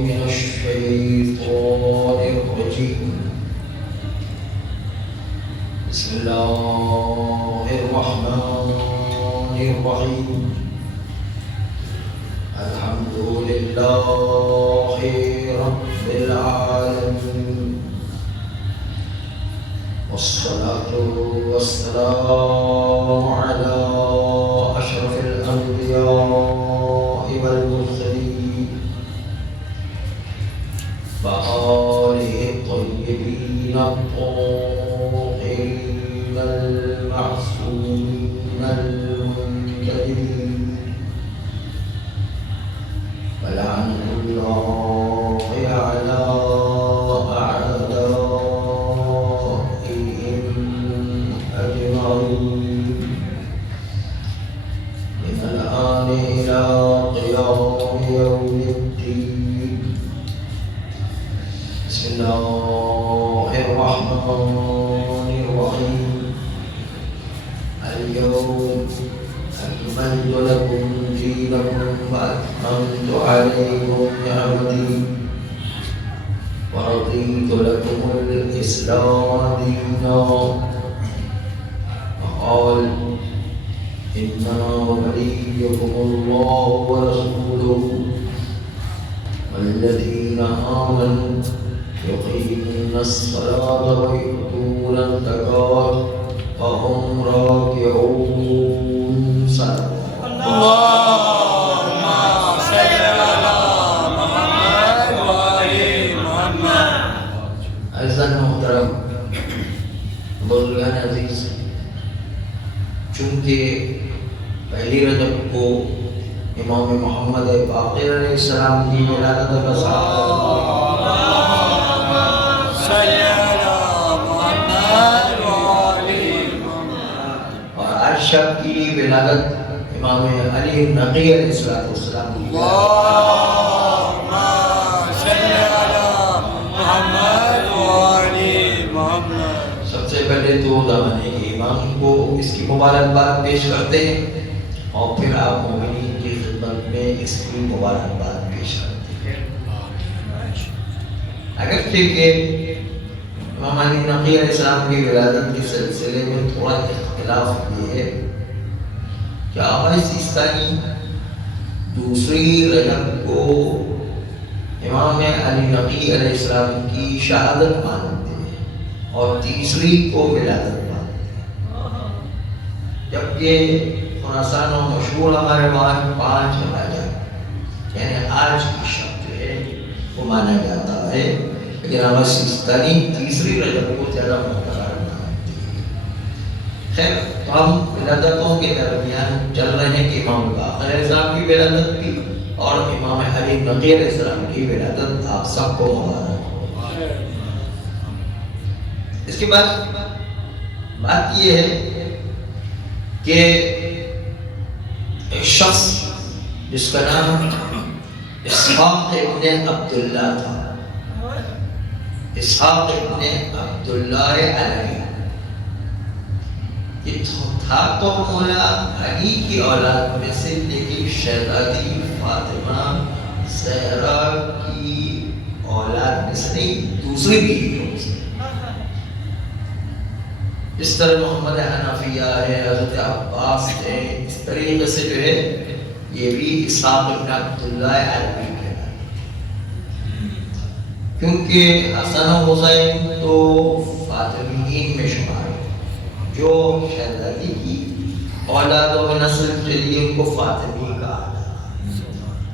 من الشيطان الرجيم. بسم الله الرحمن الرحيم. الحمد لله رب العالمين، والصلاة والسلام على أشرف الأنبياء والمرسلين وآله الطيبين الطاهرين المعصومين المنتجبين، ولعنة الله على أعدائهم أجمعين من الآن إلى قيام يوم الدين. بسم الله الرحمن الرحيم. اليوم أكملت لكم دينكم وأتممت عليكم نعمتي ورضيت لكم الإسلام دينا. وقال إنما وليكم الله ورسوله والذين آمنوا يقيمون الصلاة ويؤتون الزكاة وهم راكعون. اللهم صل على محمد وآل محمد. عزیزان محترم، بزرگان عزیز، چونکہ پہلی رجب کو امام محمد باقر علیہ السلام کی ولادت کا ساتھ اور آج شب کی ولادت امام علی نقی علیہ السلام کی اللهم صل على محمد وآل محمد. سب سے پہلے تو زمانے کے امام کو اس کی مبارکباد پیش کرتے ہیں اور پھر آپ مومنین کی خدمت میں اس کی مبارکباد پیش کرتے ہیں. اگرچہ کہ امام علی نقی علیہ السلام کی ولادت کے سلسلے میں تھوڑا اختلاف یہ ہے کہ آقا سیستانی دوسری رجب کو امام علی نقی علیہ السلام کی شہادت مانتے ہیں اور تیسری کو ولادت مانتے ہیں، جبکہ خراسان و مشہور ہمارے وہاں 5 رجب یعنی آج کی شب جو ہے وہ مانا جاتا ہے، لیکن آقا سیستانی تیسری رجب کو زیادہ مقرر مانتے ہیں. خیر، تو ہم ولادتوں کے درمیان چل رہے ہیں کہ امام باقر علیہ السلام کی ولادت بھی اور امام علی نقی علیہ السلام کی ولادت آپ سب کو مبارک ہو. اس کے بعد بات یہ ہے کہ ایک شخص جس کا نام اسحاق ابن عبداللہ تھا، اسحاق ابن عبداللہ علوی، یہ تھا تو مولا علی کی اولاد میں سے، لیکن شہزادی فاطمہ زہرا کی اولاد میں سے نہیں، دوسری بیویوں سے. اس طرح محمد حنفیہ ہے، حضرت عباس ہے، اس طریقے سے جو ہے یہ بھی اسحاق ابن عبداللہ علوی کہلاتے ہیں. کیونکہ حسن و حسین تو فاطمیین میں شمار ہیں، جو شہزادی کی اولادوں میں نسل چلی ان کو فاطمی کہا جاتا ہے،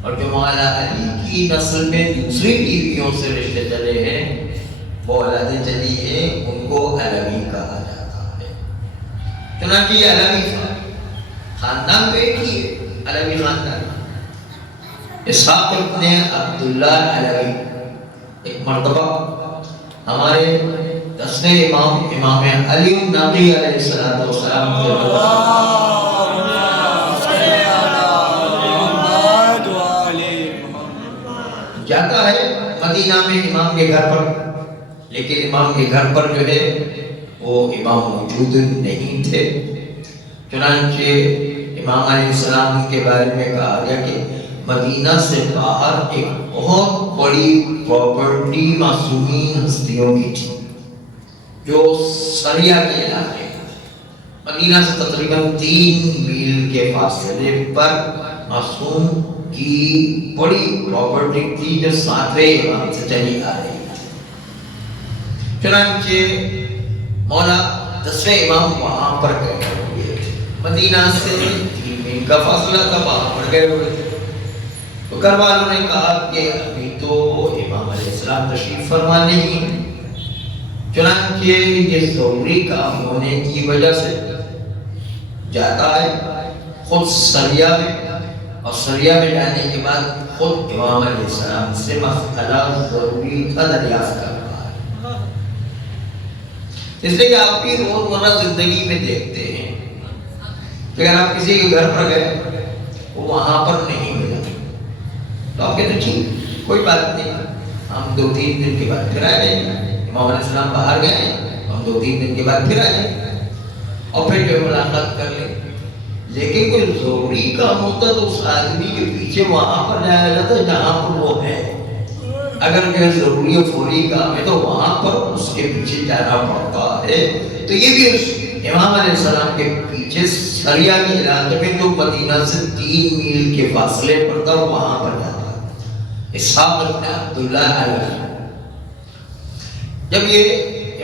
اور جو مولا علی کی نسل میں دوسری بیویوں سے رشتے چلے ہیں، وہ اولادیں چلی ہیں، ان کو علوی کہا جاتا ہے. چنانچہ یہ علوی تھا، خاندان تو ایک ہی ہے، علوی خاندان. اسحاق ابن عبداللہ علوی ایک مرتبہ ہمارے دستے امام علی نقی علیہ السلام جاتا ہے مدینہ میں امام کے گھر پر، لیکن امام کے گھر پر جو ہے وہ امام موجود نہیں تھے. چنانچہ امام علیہ السلام کے بارے میں کہا گیا کہ مدینہ سے باہر ایک بہت بڑی پراپرٹی معصومین ہستیوں کی تھی جو سریا کے علاقے مدینہ سے تقریباً 3 میل کے فاصلے پر معصوم کی بڑی پراپرٹی تھی جو 7ویں امام سے چلی آ رہی تھی. چنانچہ مولا 10ویں امام وہاں پر گئے ہوئے تھے. مدینہ سے 3 میل کا فاصلہ تھا، وہاں پر گئے ہوئے تھے. تو گھر والوں نے کہا کہ ابھی تو امام علیہ السلام تشریف فرما نہیں ہے. چنانچہ یہ ضروری کام ہونے کی وجہ سے جاتا ہے خود سریا میں، اور سریا میں جانے کے بعد خود امام علیہ السلام سے مسئلہ ضروری تھا دریافت کرنا ہے. اس لیے کہ آپ کی روزمرہ زندگی میں دیکھتے ہیں کہ اگر آپ کسی کے گھر پر گئے وہ وہاں پر نہیں ملا تو آپ کہتے ہیں ٹھیک کوئی بات نہیں، ہم 2-3 دن کے بعد پھر آ جائیں گے. امام علیہ السلام باہر گئے، ہم 2-3 دن کے بعد پھر آ جائیں گے اور پھر جو ملاقات کر لیں. لیکن کوئی ضروری کام ہوتا تو اس آدمی کے پیچھے وہاں پر جایا جاتا ہے جہاں پر وہ ہے. اگر کوئی ضروری و فوری کام ہے تو وہاں پر اس کے پیچھے جانا پڑتا ہے. تو یہ بھی اس امام علیہ السلام کے پیچھے سریا کے علاقے میں جو مدینہ سے 3 میل کے فاصلے پر تھا وہاں پر جاتا. اسحاق بن عبداللہ علیہ جب یہ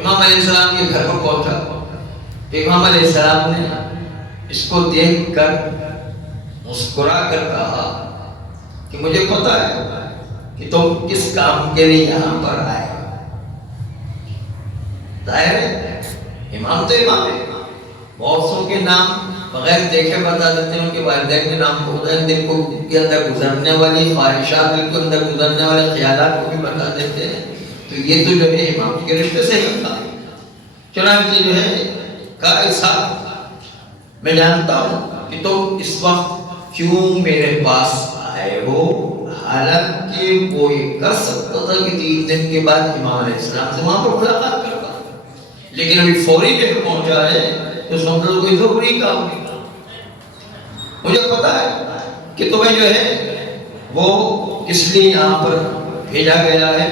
امام علیہ السلام کے گھر پر پہنچا تو امام علیہ السلام نے اس کو دیکھ کر مسکرا کر کہا کہ مجھے پتا ہے کہ تم کس کام کے لیے یہاں پر آئے. ظاہر ہے امام تو امام ہے، بہت سو کے نام بغیر دیکھے بتا دیتے ہیں، ان کے والدین کے نام کو ہوتا ہے، دل کو کے اندر گزرنے والی خواہشات، دل کے اندر گزرنے والے خیالات کو بھی بتا دیتے ہیں. تو یہ تو جو ہے امام کے رشتے سے ہی تھا. چنانچہ جو ہے کہا اسحاق میں جانتا ہوں کہ تم اس وقت کیوں میرے پاس آئے ہو، حالانکہ وہ یہ کر سکتا تھا کہ 3 دن کے بعد امام علیہ السلام سے وہاں پر ملاقات کرتا، لیکن ابھی فوری پہ پہنچا ہے تو سمجھو کوئی ضروری کام نہیں. مجھے پتا ہے کہ تمہیں جو ہے وہ کس لیے یہاں پر بھیجا گیا ہے.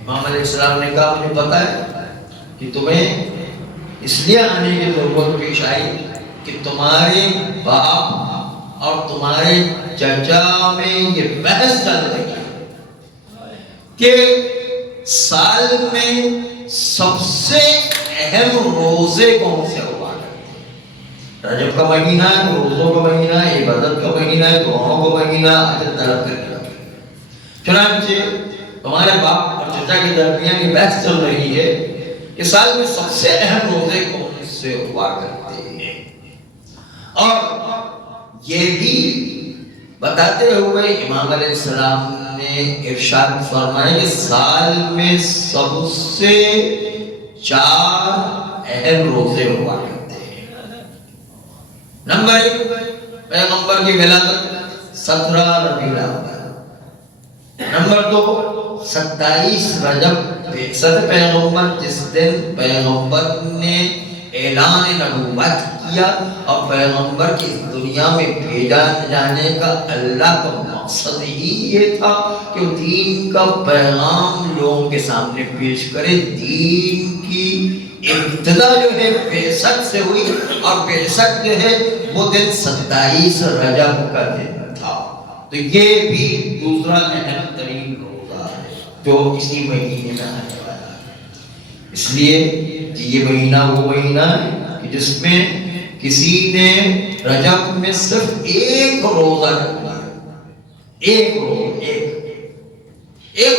امام علیہ السلام نے کہا مجھے پتا ہے کہ تمہیں اس لیے آنے کی ضرورت پیش آئی کہ تمہارے باپ اور تمہارے چچا میں یہ بحث چل رہی ہے کہ سال میں سب سے اہم روزے کون سے ہوا کرتے ہیں. رجب کا مہینہ ہے، روزوں کا مہینہ ہے، عبادت کا مہینہ ہے، دعاؤں کا مہینہ، اجر طلب کرنے کا. چنانچہ تمہارے باپ اور چچا کے درمیان یہ بحث چل رہی ہے کہ سال میں سب سے اہم روزے کون سے ہوا کرتے ہیں. اور یہ بھی بتاتے ہوئے امام علیہ السلام نے ارشاد فرمایا کہ سال میں سب سے 4 اہم روزے ہوا کرتے ہیں. نمبر 1 پیغمبر کی ولادت 17 ربیع الاول. نمبر 2 27 رجب بعثت پیغمبر، جس دن پیغمبر نے اعلان نبوت کیا اور پیغمبر کی دنیا میں بھیجا جانے کا اللہ کا مقصد ہی یہ تھا کہ وہ دین کا پیغام لوگوں کے سامنے پیش کرے. دین کی ابتدا جو ہے بعثت سے ہوئی اور بعثت جو ہے وہ دن 27 رجب کا دن تھا. تو یہ بھی دوسرا اہم ترین روزہ ہے جو اسی مہینے میں آنے والا ہے. اس لیے کہ یہ مہینہ وہ مہینہ ہے کہ جس میں کسی نے رجب میں صرف 1 روزہ رکھ لیا، 1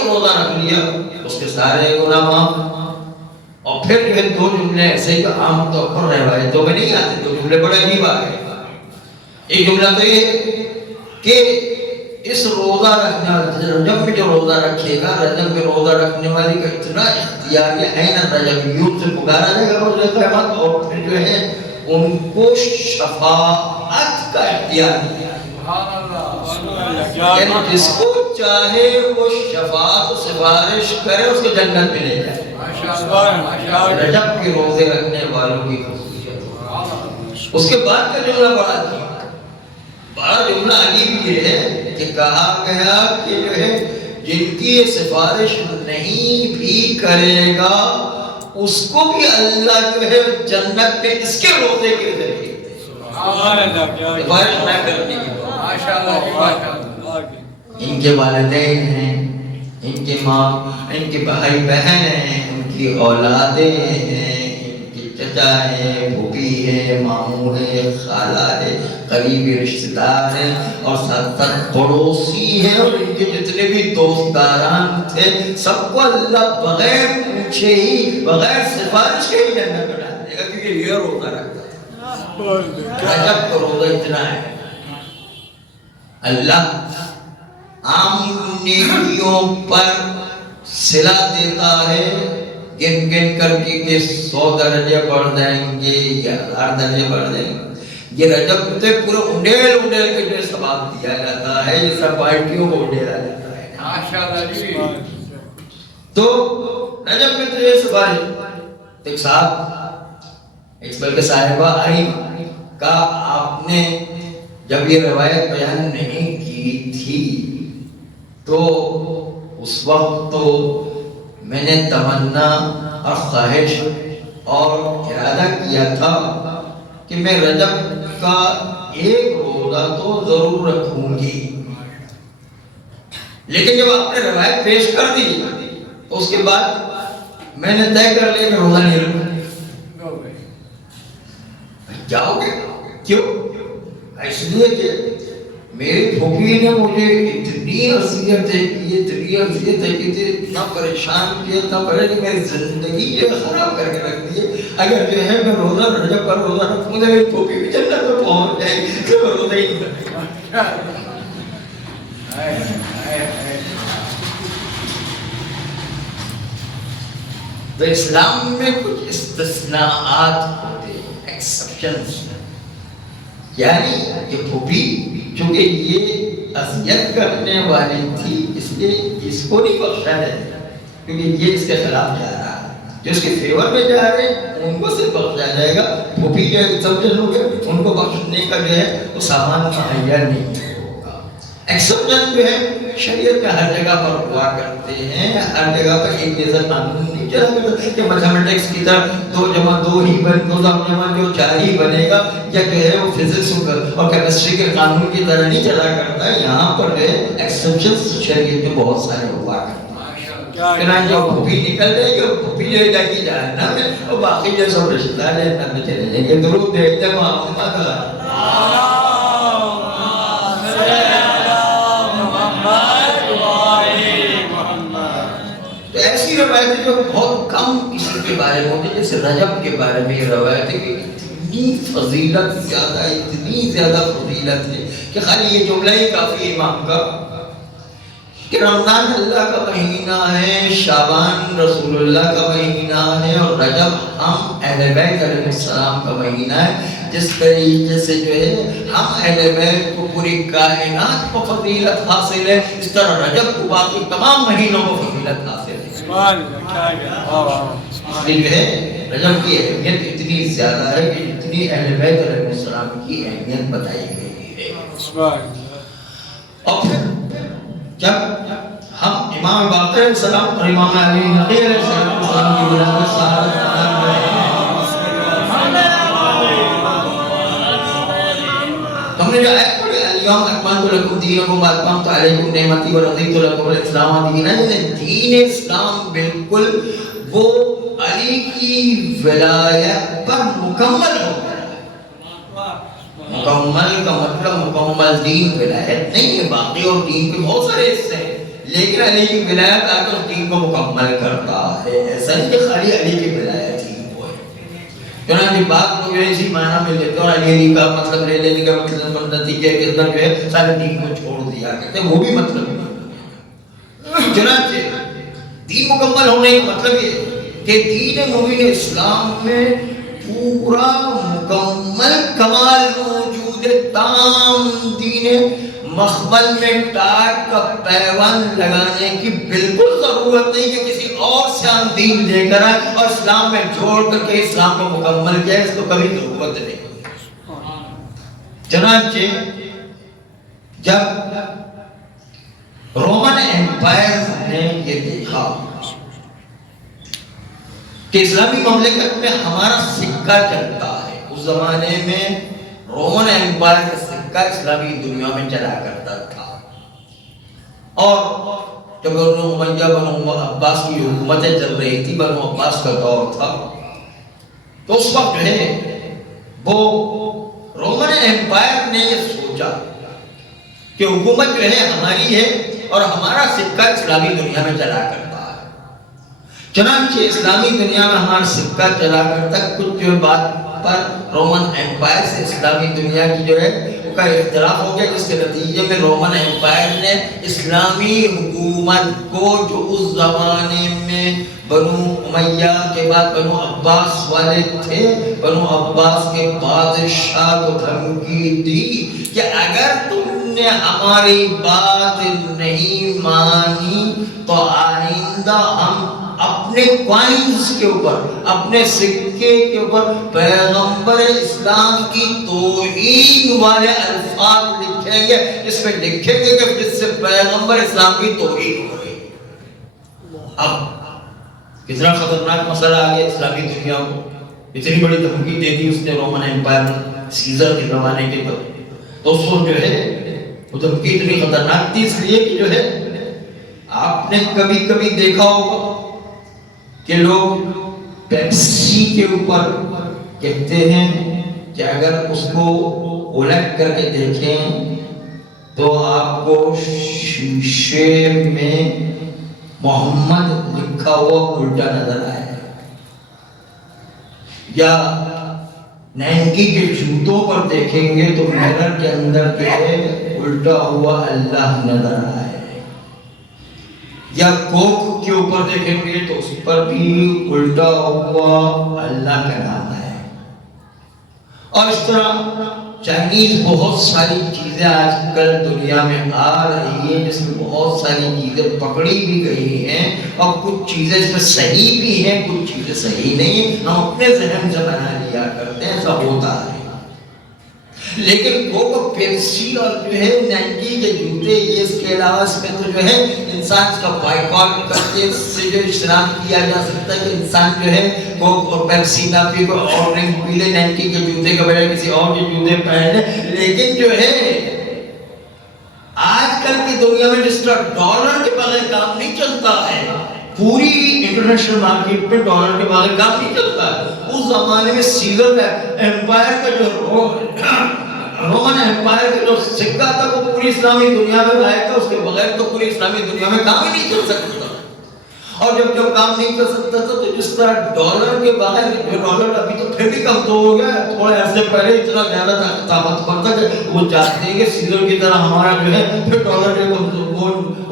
روزہ رکھ لیا، اس کے سارے گناہ معاف. اور پھر جو ہے 2 جملے ایسے ہی عام طور پر روایتوں میں نہیں آتے، 2 جملے بڑے عجیب آ گئے. ایک جملہ تو یہ کہ اس روزہ رکھنا، رجب میں جو روزہ رکھے گا، رجب میں روزہ رکھنے والی کا اتنا اختیار ہے، عین رجبیون سے پکارا جائے گا روزے قیامت، اور پھر جو ہے ان کو شفاعت کا اختیار دیا. یعنی جس کو چاہے وہ شفاعت و سفارش کرے، اس کو جنت میں لے جائے. رجب کے روزے رکھنے والوں کی خصوصیت. اس کے بعد کا جملہ بڑا تھا بڑا جملہ عجیب یہ ہے کہ کہا گیا کہ جو ہے جن کی سفارش نہیں بھی کرے گا اس کو بھی اللہ جو ہے جنت میں اس کے روزے کے ذریعے سفارش نہ کرنے کی بات. ان کے والدین ہیں، ان کے ماں، ان کے بھائی بہن ہیں، ان کی اولادیں ہیں، ان کے چچا ہیں، پھوپھی ہے، ماموں ہے، خالہ ہے، قریبی رشتہ دار ہیں اور ساتھ ساتھ پڑوسی ہیں اور ان کے جتنے بھی دوست داران تھے سب کو اللہ بغیر پوچھے ہی بغیر سفارش کے ہی جنت میں ڈال دے گا، کیونکہ یہ روزہ رکھتا تھا. رجب کا روزہ اتنا ہے. اللہ عام نیکیوں پر صلہ دیتا ہے گن گن کر کے کہ 100 درجے بڑھ جائیں گے یا 1000 درجے بڑھ جائیں گے. یہ رجب سے پورے انڈیل کے جو ثواب دیا جاتا ہے، یہ سب پارٹیوں کو انڈیلا جاتا ہے. ماشاءاللہ جی. تو رجب میں تو یہ سوال ایک صاحب ایک بلکہ صاحبہ آئی کہا آپ نے جب یہ روایت بیان نہیں کی تھی تو اس وقت تو میں نے تمنا اور خواہش اور ارادہ کیا تھا کہ میں رجب کا ایک روزہ تو ضرور رکھوں گی، لیکن جب آپ نے روایت پیش کر دی تو اس کے بعد میں نے طے کر لیا کہ روزہ نہیں رکھوں. جاؤ گے کیوں؟ اس لیے کہ میری پھوپھی نے مجھے اتنی اذیت ہے کہ اتنا پریشان کیا، اتنا پڑے کہ میری زندگی یہ خراب کر کے رکھ دی. اگر جو ہے میں روزہ رجب پر روزہ رکھوں گا میری پھوپھی بھی جنت میں پہنچ جائے گی، تو میں روزہ ہی نہیں رکھوں. تو اسلام میں کچھ استثناءات ہوتے ہیں، ایکسپشنز. یعنی یہ پھوپھی چونکہ یہ اذیت کرنے والی تھی اس لیے اس کو نہیں بخشا جائے گا، کیونکہ یہ اس کے خلاف جا رہا ہے. جو اس کے فیور میں جا رہے ہیں ان کو صرف بخشا جائے گا. پھوپھی جو سب لوگ ہیں ان کو بخشنے کا جو ہے وہ سامان مہیا نہیں ہوگا. ایکسپشن جو ہے شریعت میں ہر جگہ پر ہوا کرتے ہیں، ہر جگہ پر ایک جیسا قانون نہیں چلا کرتا کہ میتھمیٹکس کی طرح 2 + 2 ہی 2 = 4 ہی بنے گا، یا جو ہے وہ فزکس اور کیمسٹری کے قانون کی طرح نہیں چلا کرتا ہے. یہاں پر جو ہے ایکسپشنز شریعت میں بہت سارے ہوا کرتے ہیں. چنانچہ وہ پھوپھی نکل جائے گی اور پھوپھی جو جائے گی جہنم میں اور باقی جو سب رشتہ دار جہنم میں چلے جائیں گے. درود بھیجتے ہیں محمد. تو ایسی روایتیں جو بہت کم کسی کے بارے میں ہوتی ہے، جیسے رجب کے بارے میں یہ روایت ہے کہ اتنی زیادہ فضیلت ہے کہ خالی یہ جملہ ہی کافی امام کا کہ رمضان اللہ کا مہینہ ہے، شعبان رسول اللہ کا مہینہ ہے اور رجب ہم اہل بیت علیہ السلام کا مہینہ ہے. جس طریقے سے جو ہے ہم اہل بیت کو پوری کائنات کو فضیلت حاصل ہے، اس طرح رجب کو باقی تمام مہینوں کو فضیلت حاصل ہے. اس لیے جو ہے رجب کی اہمیت اتنی زیادہ ہے کہ اتنی اہل بیت علیہ السلام کی اہمیت بتائی گئی ہے. اور پھر جب ہم امام باقر علیہ السلام اور امام علی نقی علیہ السلام کی ولادت سعادت منال رہے ہیں، تو ہم نے جو آیت پڑھی الیوم اکملت لکم دینکم واتممت علیکم نعمتی ورضیت لکم الاسلام دینا، دین اسلام بالکل وہ علی کی ولایت پر مکمل ہو گیا. مکمل کا مطلب مکمل دین ولایت نہیں ہے، باقی اور دین کے بہت سارے حصے ہیں، لیکن علی کی ولایت آ کر دین کو مکمل کرتا ہے. ایسا نہیں کہ خالی علی کی ولایت ہی وہ ہے. چنانچہ بات کو جو ہے اسی معنی میں لیتے اور علی کا مطلب لے لینے کا مطلب نتیجے کے اندر جو ہے سارے دین کو چھوڑ دیا کہتے ہیں، وہ بھی مطلب نہیں. چنانچہ دین مکمل ہونے کا مطلب یہ کہ دین مبین اسلام میں پورا مکمل کمال موجود ہے. تام دین مخمل میں ٹاٹ کا پیوند لگانے کی بالکل ضرورت نہیں کہ کسی اور سے ہم دین لے کر آئے اور اسلام میں جوڑ کر کے اسلام کو مکمل کیا، اس کو کبھی ضرورت نہیں. چنانچہ جب رومن ایمپائر نے یہ دیکھا کہ اسلامی مملکت میں ہمارا سکہ چلتا ہے، اس زمانے میں رومن ایمپائر کا سکہ اسلامی دنیا میں چلا کرتا تھا، اور جب بنو امیہ بنو عباس کی حکومتیں چل رہی تھی، بنو عباس کا دور تھا، تو اس وقت جو ہے وہ رومن ایمپائر نے یہ سوچا کہ حکومت جو ہے ہماری ہے اور ہمارا سکہ اسلامی دنیا میں چلا کرتا ہے، چنانچہ اسلامی دنیا میں ہمارا سکہ چلا کرتا ہے۔ کچھ جو بات پر رومن ایمپائر سے اسلامی دنیا کی جو ہے اس کا اختلاف ہو گیا، جس کے نتیجے میں رومن ایمپائر نے اسلامی حکومت کو، جو اس زمانے میں بنو امیہ کے بعد بنو عباس والے تھے، بنو عباس کے بادشاہ کو دھمکی دی کہ اگر تم نے ہماری بات نہیں مانی تو آئندہ ہم اپنے کوائنز کے اوپر، اپنے سکے کے اوپر پیغمبر اسلام کی توہین والے الفاظ لکھیں گے، جس میں لکھیں گے کہ جس سے پیغمبر اسلام کی توہین ہو رہی۔ اب کتنا خطرناک مسئلہ آ گیا اسلامی دنیا کو، اتنی بڑی دھمکی دے دی اس نے رومن ایمپائر نے سیزر کے زمانے کے بعد۔ تو اس وقت جو ہے وہ دھمکی اتنی خطرناک تھی، اس لیے کہ جو ہے آپ نے کبھی کبھی دیکھا ہوگا کہ لوگ پیپسی کے اوپر کہتے ہیں کہ اگر اس کو الٹ کر کے دیکھیں تو آپ کو شیشے میں محمد لکھا ہوا الٹا نظر آئے، یا نینکی کے جوتوں پر دیکھیں گے تو میرر کے اندر جو ہے الٹا ہوا اللہ نظر آئے، یا کوک کے اوپر دیکھیں گے تو اس پر بھی الٹا ہوا اللہ کا نام ہے۔ اور اس طرح چائنیز بہت ساری چیزیں آج کل دنیا میں آ رہی ہیں، جس میں بہت ساری چیزیں پکڑی بھی گئی ہیں، اور کچھ چیزیں اس میں صحیح بھی ہیں، کچھ چیزیں صحیح نہیں ہیں، ہم اپنے ذہن سے بنا لیا کرتے ہیں، ایسا ہوتا ہے۔ لیکن کوک، پیپسی اور جو ہے نائکی کے جوتے، یہ اس کے علاوہ اس میں تو جو ہے انسان اس کا بائیکاٹ کر کے اس سے جو اجتناب کیا جا سکتا ہے کہ انسان جو ہے کوک اور پیپسی نہ پی، کوئی اور ڈرنک پی لے، نائکی کے جوتے کے بجائے کسی اور کے جوتے پہن لے۔ لیکن جو ہے آج کل کی دنیا میں جس طرح ڈالر کے بغیر کام نہیں چلتا ہے، پوری انٹرنیشنل مارکیٹ میں ڈالر کے بغیر کام نہیں چلتا ہے، اس زمانے میں سیزر ایمپائر کا جو رومن ایمپائر کا جو سکہ تھا وہ پوری اسلامی دنیا میں لایا تھا، اس کے بغیر تو پوری اسلامی دنیا میں کام ہی نہیں چل سکتا تھا۔ اور جب کام نہیں کر سکتا تھا تو جس طرح ڈالر کے باہر، ڈالر ابھی تو پھر بھی کم تو ہو گیا، تھوڑے عرصے پہلے اتنا زیادہ طاقتور تھا کہ وہ چاہتے ہیں کہ سیزر کی طرح ہمارا جو ہے پھر ڈالر جو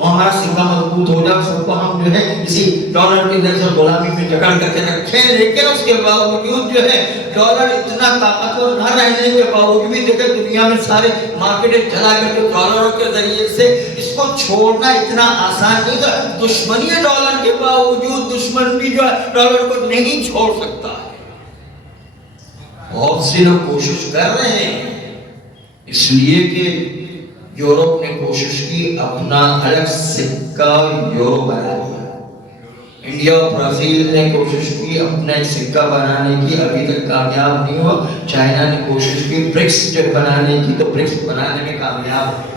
ہمارا سکہ مضبوط ہو جائے، سب کو ہم جو ہے اسی ڈالر کے اندر سے غلامی میں جکڑ کر کے رکھیں۔ لیکن اس کے باوجود جو ہے ڈالر اتنا طاقتور نہ رہنے کے باوجود بھی دیکھیں دنیا میں سارے مارکیٹیں چلا کر کے ڈالروں کے ذریعے سے اس کو چھوڑنا اتنا آسان نہیں تھا۔ دشمنی ڈالر کے باوجود دشمن بھی جو ہے ڈالر کو نہیں چھوڑ سکتا ہے۔ بہت سے لوگ کوشش کر رہے ہیں، اس لیے کہ یورپ نے کوشش کی اپنا الگ سکہ یورو بنا دیا، انڈیا اور برازیل نے کوشش کی اپنا ایک سکہ بنانے کی، ابھی تک کامیاب نہیں ہوا۔ چائنا نے کوشش کی برکس جو بنانے کی، تو برکس بنانے میں کامیاب ہو گئے۔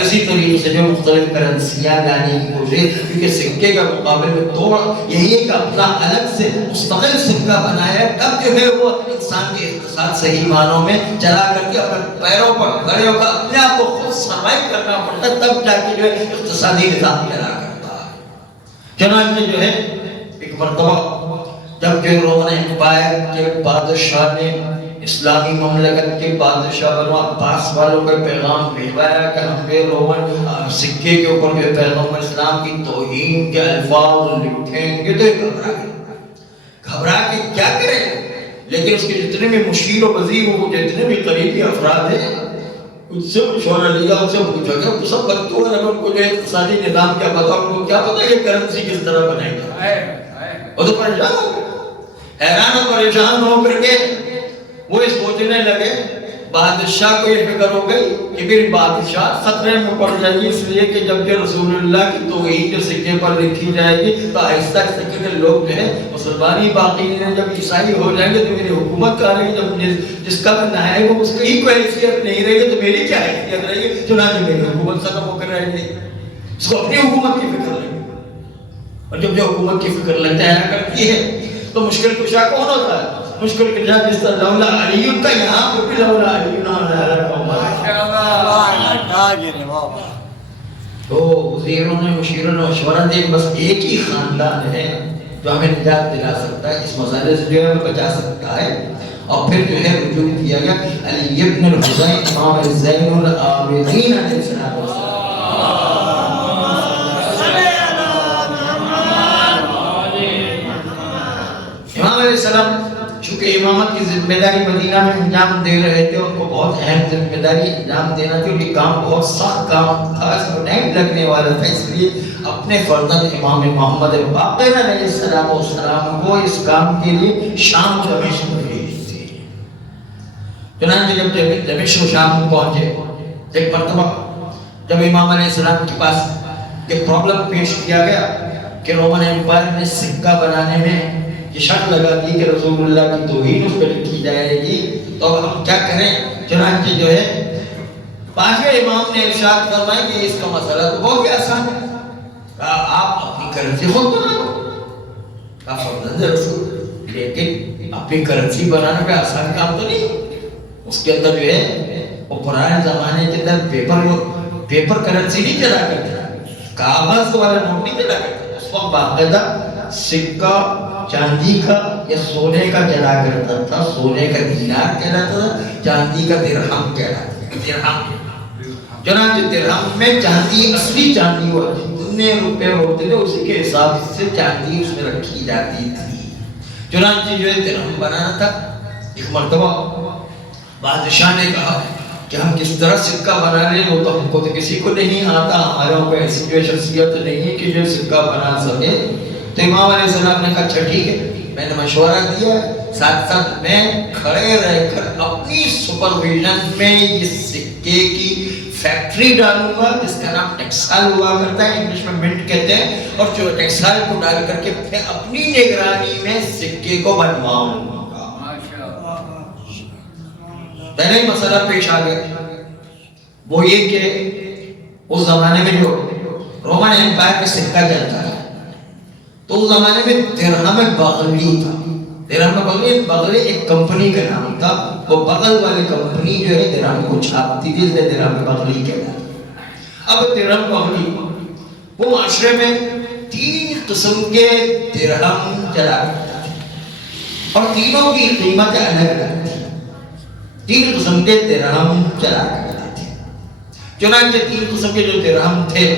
اسی طریقے سے جو مختلف کرنسیاں لانے کی کوشش، کیونکہ سکے کا مقابلے میں توڑ یہی ایک اپنا الگ سے مستقل سکہ بنایا، تب جو ہے وہ انسان کے اقتصاد صحیح معنوں میں چلا کر کے اپنے پیروں پر کھڑے ہو کر اپنے آپ کو خود سروائیو کرنا پڑتا ہے، تب جا کے جو ہے اقتصادی نظام چلا کرتا ہے۔ چنانچہ جو ہے ایک مرتبہ جب کہ رومن ایمپائر کے بادشاہ نے اسلامی مملکت کے بادشاہ بنو عباس والوں کا پیغام بھیجوایا کہ ہم پہ رومن سکے کے اوپر جو پیغمبر اسلام کی توہین کے الفاظ لکھیں گے، تو گھبرا کے کیا کریں؟ لیکن اس کے جتنے بھی مشیر و وزیر ہو، جتنے بھی قریبی افراد ہیں، اس سے مشورہ لیا، ان سے پوچھا گیا، تو سب بندوں نے ان کو جو اقتصادی نظام کیا پتا، ان کو کیا پتا یہ کرنسی کس طرح بنائی جائے۔ وہ تو پریشان ہو گئے، حیران و پریشان ہو کر کے وہ سوچنے لگے بادشاہ کو یہ فکر ہو گئی کہ میری بادشاہ خطرے میں پڑ جائے گی، اس لیے کہ جب کہ رسول اللہ کی توحید جو سکے پر لکھی جائے گی تو آہستہ آہستہ کے لوگ جو ہے مسلمان ہی باقی نہیں، جب عیسائی ہو جائیں گے تو میری حکومت کا رہے گی، جب جس کا بننا ہے وہ اس کی کوئی حیثیت نہیں رہے گی تو میری کیا حیثیت رہے گی؟ چنانچہ میری حکومت ختم ہو کر رہ گئی، اس کو اپنی حکومت کی فکر لگی، اور جب جو حکومت کی فکر لگ جایا کرتی ہے تو مشکل کشا کون ہوتا ہے؟ مشکل کشا جس طرح لولا علی کا یہاں پہ بھی لولا علی تو وزیروں نے مشیروں نے مشورہ دیا بس ایک ہی خاندان ہے جو ہمیں نجات دلا سکتا ہے، اس مسئلے سے جو ہے بچا سکتا ہے، اور پھر جو ہے رجوع کیا گیا علی ابن الحسین امام زین العابدین علیہ السلام۔ امام علیہ السلام چونکہ امامت کی ذمہ داری مدینہ میں انجام دے رہے تھے، ان کو بہت اہم ذمہ داری انجام دینا تھی، یہ کام بہت سخت کام تھا، اس کو ٹائم لگنے والا تھا، اس لیے اپنے فرزند امام محمد باقر علیہ السلام کو اس کام کے لیے شام دمشق بھیج دی۔ چنانچہ جب دمشق و شام پہنچے، ایک مرتبہ جب امام علیہ السلام کے پاس ایک پرابلم پیش کیا گیا کہ رومن امپائر نے سکہ بنانے میں یہ شرط لگا دی کہ رسول اللہ کی توہین اس پہ لکھی جائے گی، تو اب ہم کیا کریں؟ چنانچہ جو ہے پانچویں امام نے ارشاد فرمایا کہ اس کا مسئلہ تو بہت آسان ہے، کہا آپ اپنی کرنسی خود بنا لو، کہا فرزند رسول لیکن اپنی کرنسی بنانا کوئی آسان کام تو نہیں، اس کے اندر جو ہے وہ پرانے زمانے کے اندر پیپر کرنسی نہیں چلا کرتا، کاغذ والا نوٹ نہیں چلا کرتا، اس وقت باقاعدہ سکہ چاندی کا یا سونے کا چلا کرتا تھا، سونے کا دینار کہلاتا تھا، چاندی کا درہم کہلاتا تھا، درہم۔ چنانچہ درہم میں چاندی اصلی چاندی ہوا، جتنے روپے ہوتے تھے اسی کے حساب سے چاندی اس میں رکھی جاتی تھی۔ چنانچہ جو ہے درہم بنانا تھا، ایک مرتبہ بادشاہ نے کہا کہ ہم کس طرح سکہ بنا لیں، وہ تو ہم کو تو کسی کو نہیں آتا، ہمارے کو ایسی جو شخصیت نہیں ہے کہ جو سکہ بنا سکے۔ تو امام علیہ السلام نے کہا اچھا ٹھیک ہے، میں نے مشورہ دیا، ساتھ ساتھ میں کھڑے رہ کر اپنی سپرویژن میں اس سکے کی فیکٹری ڈالوں گا جس کا نام ٹیکسائل ہوا کرتا ہے، انگلش میں منٹ کہتے ہیں، اور جو ٹیکسائل کو ڈال کر کے پھر اپنی نگرانی میں سکے کو بنواؤں گا۔ پہلے ہی مسئلہ پیش آ گیا، وہ یہ کہ اس زمانے میں جو رومن امپائر کا سکہ چلتا ہے تو اس زمانے میں درہم بغلی تھا، درہم بغلی ایک کمپنی کا نام تھا، وہ بغل والی کمپنی جو ہے درہم کو چھاپتی تھی، اس لیے درہم بغلی کہلاتا۔ اب درہم بغلی وہ معاشرے میں 3 قسم کے درہم چلا کرتا تھا اور تینوں کی قیمتیں الگ الگ تھی، 3 قسم کے درہم چلا کرتے تھے۔ چنانچہ 3 قسم کے جو درہم تھے،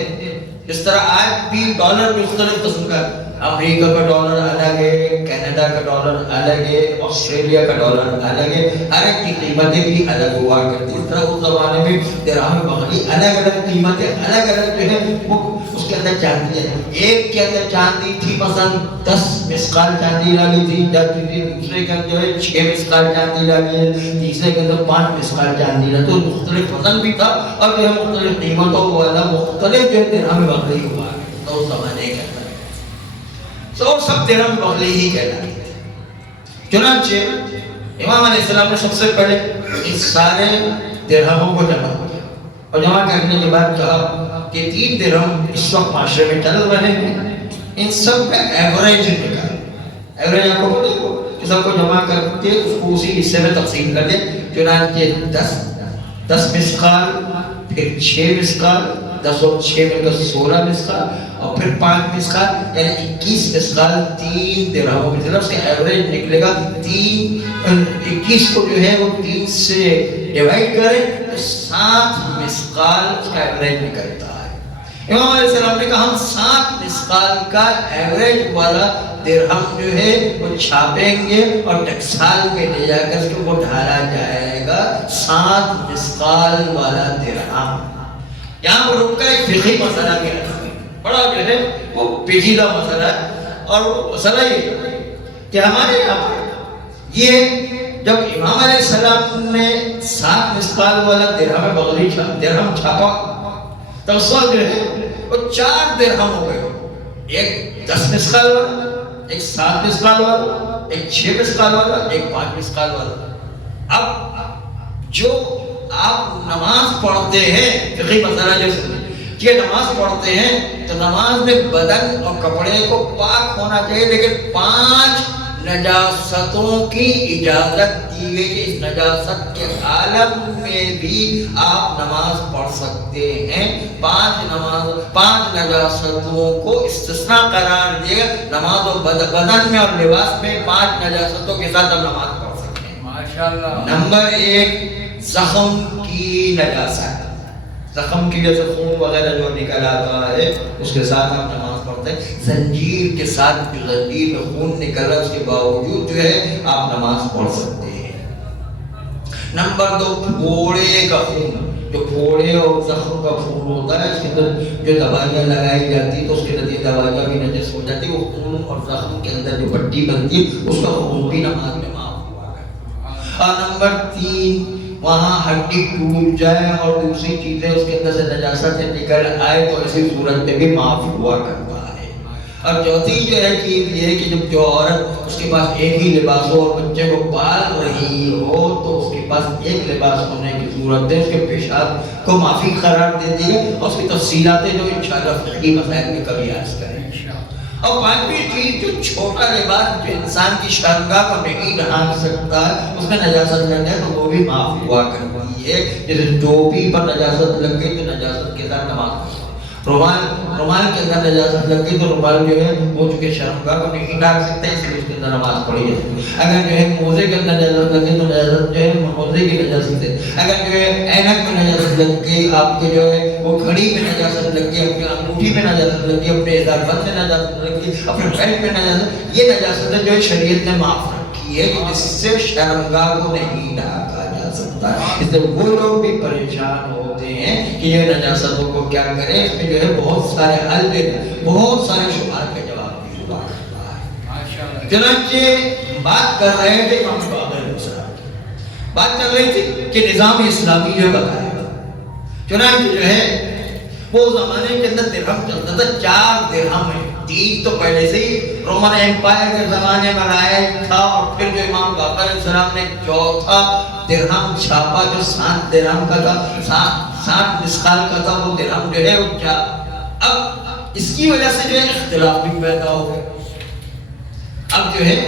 اس طرح آج بھی ڈالر مختلف قسم کا، امریکہ کا ڈالر الگ ہے، کینیڈا کا ڈالر الگ ہے، آسٹریلیا کا ڈالر الگ ہے، ہر ایک کی قیمتیں بھی الگ ہوا کرتی، اس طرح اس زمانے میں درہم بغلی الگ الگ قیمتیں الگ الگ جو ہے وہ اس کے اندر چاندی ہے، ایک کے اندر چاندی تھی مثلا 10 مسقال چاندی ڈالی تھی، دوسرے کے اندر جو ہے 6 مسقال چاندی ڈالی ہے، تیسرے کے اندر 5 مسقال چاندی ڈالی، تو مختلف وزن بھی تھا اور جو ہے مختلف قیمتوں والا مختلف جو ہے درہم بغلی ہوا تو اس زمانے کے اندر تو سب درہم بغلی ہی کہلاتے تھے۔ چنانچہ امام علیہ السلام نے سب سے پہلے ان سارے درہموں کو جمع کیا اور جمع کرنے کے بعد کہا کہ 3 درہم اس وقت معاشرے میں چل رہے ہیں، ان سب کا ایوریج نکالا، ایوریج آپ کو پتہ ہے کہ سب کو جمع کر کے اس کو اسی حصے میں تقسیم کر دیں، چنانچہ 10 مسقال، پھر 6 مسقال، 10 اور 6 مل کر 16 مسقال، اور پھر 5 مسقال یعنی 21 مسقال 3 درہموں میں چلا، اس کا ایوریج نکلے گا 21 کو جو ہے وہ 3 سے ڈیوائیڈ کریں تو 7 مسقال اس کا ایوریج نکلتا ہے۔ امام علیہ السلام نے کہا ہم 7 مسقال کا ایوریج والا درہم جو ہے وہ چھاپیں گے اور ٹیکسائل میں لے جا کر اس کو ڈھالا جائے گا، 7 مسقال والا درہم۔ یہاں پر رک کر ایک فقہی مسئلہ کیا ہے، بڑا جو ہے وہ پیچیدہ مسئلہ ہے، اور وہ مسئلہ یہ کہ ہمارے یہاں پر یہ جب امام علیہ السلام نے 7 مسقال والا درہم چھاپا تو اس وقت جو ہے وہ 4 درہم ہو گئے، ایک 10 مسقال والا، ایک 7 مسقال والا، ایک 6 مسقال والا، ایک 5 مسقال والا۔ اب جو آپ نماز پڑھتے ہیں، فقہی مسئلہ جو کہ نماز پڑھتے ہیں تو نماز میں بدن اور کپڑے کو پاک ہونا چاہیے، لیکن 5 نجاستوں کی اجازت دی گئی کہ اس نجاست کے عالم میں بھی آپ نماز پڑھ سکتے ہیں۔ 5 نجاستوں کو استثناء قرار دیا، نماز و بدن میں اور لباس میں 5 نجاستوں کے ساتھ ہم نماز پڑھ سکتے ہیں۔ ماشاءاللہ۔ نمبر 1 زخم کی نجاست، زخم کی جیسے خون وغیرہ جو نکل آتا ہے اس کے ساتھ آپ نماز پڑھتے ہیں۔ زنجیر کے ساتھ زنجیر میں خون نکل رہا ہے اس کے باوجود جو ہے آپ نماز پڑھ سکتے ہیں۔ نمبر 2 پھوڑے کا خون، جو پھوڑے اور زخم کا خون ہوتا ہے اس کے اندر جو دوائیاں لگائی جاتی تو اس کے نتیجے دوائیاں بھی نجس ہو جاتی، وہ خون اور زخم کے اندر جو پٹی بنتی ہے اس کا خون بھی نماز میں معاف ہوا ہے۔ اور نمبر 3 وہاں ہڈی ٹوٹ جائے اور دوسری چیزیں اس کے اندر سے نجاست نکل آئے تو ایسی صورت میں بھی معاف ہوا کرتا ہے۔ اور چوتھی جو ہے چیز یہ ہے کہ جب جو عورت اس کے پاس ایک ہی لباس ہو اور بچے کو پال رہی ہو تو اس کے پاس ایک لباس ہونے کی صورت ہے، اس کے پیشاب کو معافی قرار دیتی ہے، اور اس کی تفصیلات جو انشاءاللہ فقہی مسائل میں کبھی عرض کریں۔ اور 5ویں چیز جو چھوٹا لباس جو انسان کی شرمگاہ کو نہیں ڈھانک سکتا ہے اس میں نجاست لگ جائے تو وہ بھی معاف ہوا کرتی ہے، جیسے ٹوپی پر نجاست لگ گئی تو نجاست کے ساتھ نماز پڑھو، رومال کے اندر نجاست لگ گئی تو رومال جو ہے وہ چونکہ شرمگاہ کو نہیں ڈھانک سکتا اس لیے اس کے اندر نماز پڑھی جاتی ہے۔ اگر جو ہے موزے کے اندر نجاست لگ گئی تو نجاست جو ہے موزے کی نجاست ہے۔ اگر جو ہے اینک میں نجاست لگ گئی، آپ کے جو ہے وہ گھڑی میں نجاست لگ گئی، اپنی انگوٹھی میں نجاست لگ گئی، اپنے ادار بند میں نجاست لگ گئی، اپنے بیلٹ میں نجاست، یہ نجاست جو ہے شریعت نے معاف رکھی ہے کہ جس سے شرمگاہ کو نہیں ڈھانکا جا سکتا ہے۔ اس لیے وہ لوگ بھی پریشان ہوتے ہیں کہ یہ نجاستوں کو کیا کریں، اس میں جو ہے بہت سارے حل بہت سارے شبہات کا جواب بھی ہوا کرتا ہے۔ چنانچہ بات کر رہے تھے امام باقر علیہ السلام کی، بات کر رہی تھی کہ نظام اسلامی جو بتایا تھا، چنانچہ جو ہے وہ زمانے کے اندر درہم چلتا تھا، 4 درہم ہے۔ 3 تو پہلے سے ہی رومن ایمپائر کے زمانے میں رائج تھا، اور پھر جو امام باقر علیہ السلام نے 4تھا درہم چھاپا جو 7 درہم کا تھا، 7 مسقال کا تھا، وہ درہم جو ہے وہ اب اس کی وجہ سے جو ہے اختلاف بھی پیدا ہو گئے۔ اب جو ہے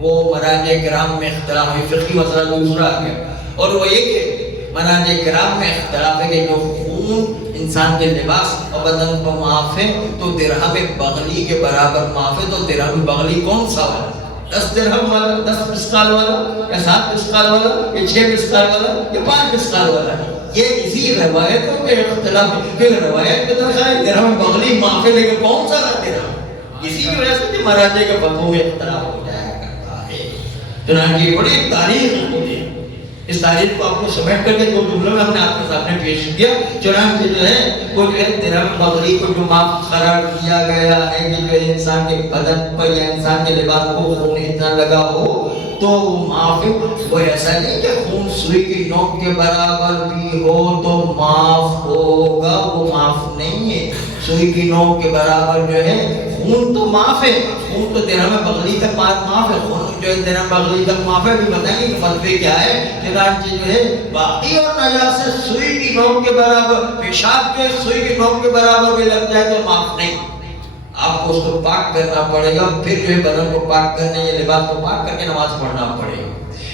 وہ مراجع کرام میں اختلاف ہے، فقہی مسئلہ دوسرا آ گیا، اور وہ یہ کہ مراجع کرام میں اختلاف ہے کہ جو خون انسان کے لباس اور بدن کو معاف ہے تو درہم بغلی کے برابر معاف ہے، تو درہم بغلی کون سا والا؟ 10 درہم والا، 10 مسقال والا، یا 7 مسقال والا، یا 6 مسقال والا، یا 5 مسقال والا؟ یہ اسی روایتوں کے اختلاف ہے کہ روایت میں تو شاید درہم بغلی معاف ہے، لیکن کون سا درہم؟ اسی کی وجہ سے مراجع کے فتووں میں اختلاف ہو جایا کرتا ہے۔ چنانچہ یہ بڑی تاریخ ہوتی ہے، اس تاریخ کو آپ کو سمیٹ کر کے 2 جملوں میں ہم نے آپ کے سامنے پیش کیا۔ چنانچہ جو ہے وہ جو ہے درہم بغلی کو جو معاف قرار دیا گیا ہے کہ جو انسان کے بدن پر یا انسان کے لباس کو خون اتنا لگا ہو تو وہ معاف ہے۔ وہ ایسا نہیں کہ خون سوئی کی نوک کے برابر بھی ہو تو معاف ہوگا، وہ معاف نہیں ہے۔ سوئی کی نوک کے برابر جو ہے خون تو معاف ہے، خون تو درہم بغلی تک معاف ہے، خون جو ہے درہم بغلی تک معاف ہے۔ بھی بتائیں کہ فتوے کیا ہے؟ چنانچہ جو ہے باقی اور نجاست سوئی کی نوک کے برابر، پیشاب جو ہے سوئی کی نوک کے برابر بھی لگ جائے تو معاف نہیں، آپ کو اس کو پاک کرنا پڑے گا، پھر جو ہے بدن کو پاک کرنے یا لباس کو پاک کر کے نماز پڑھنا پڑے گا۔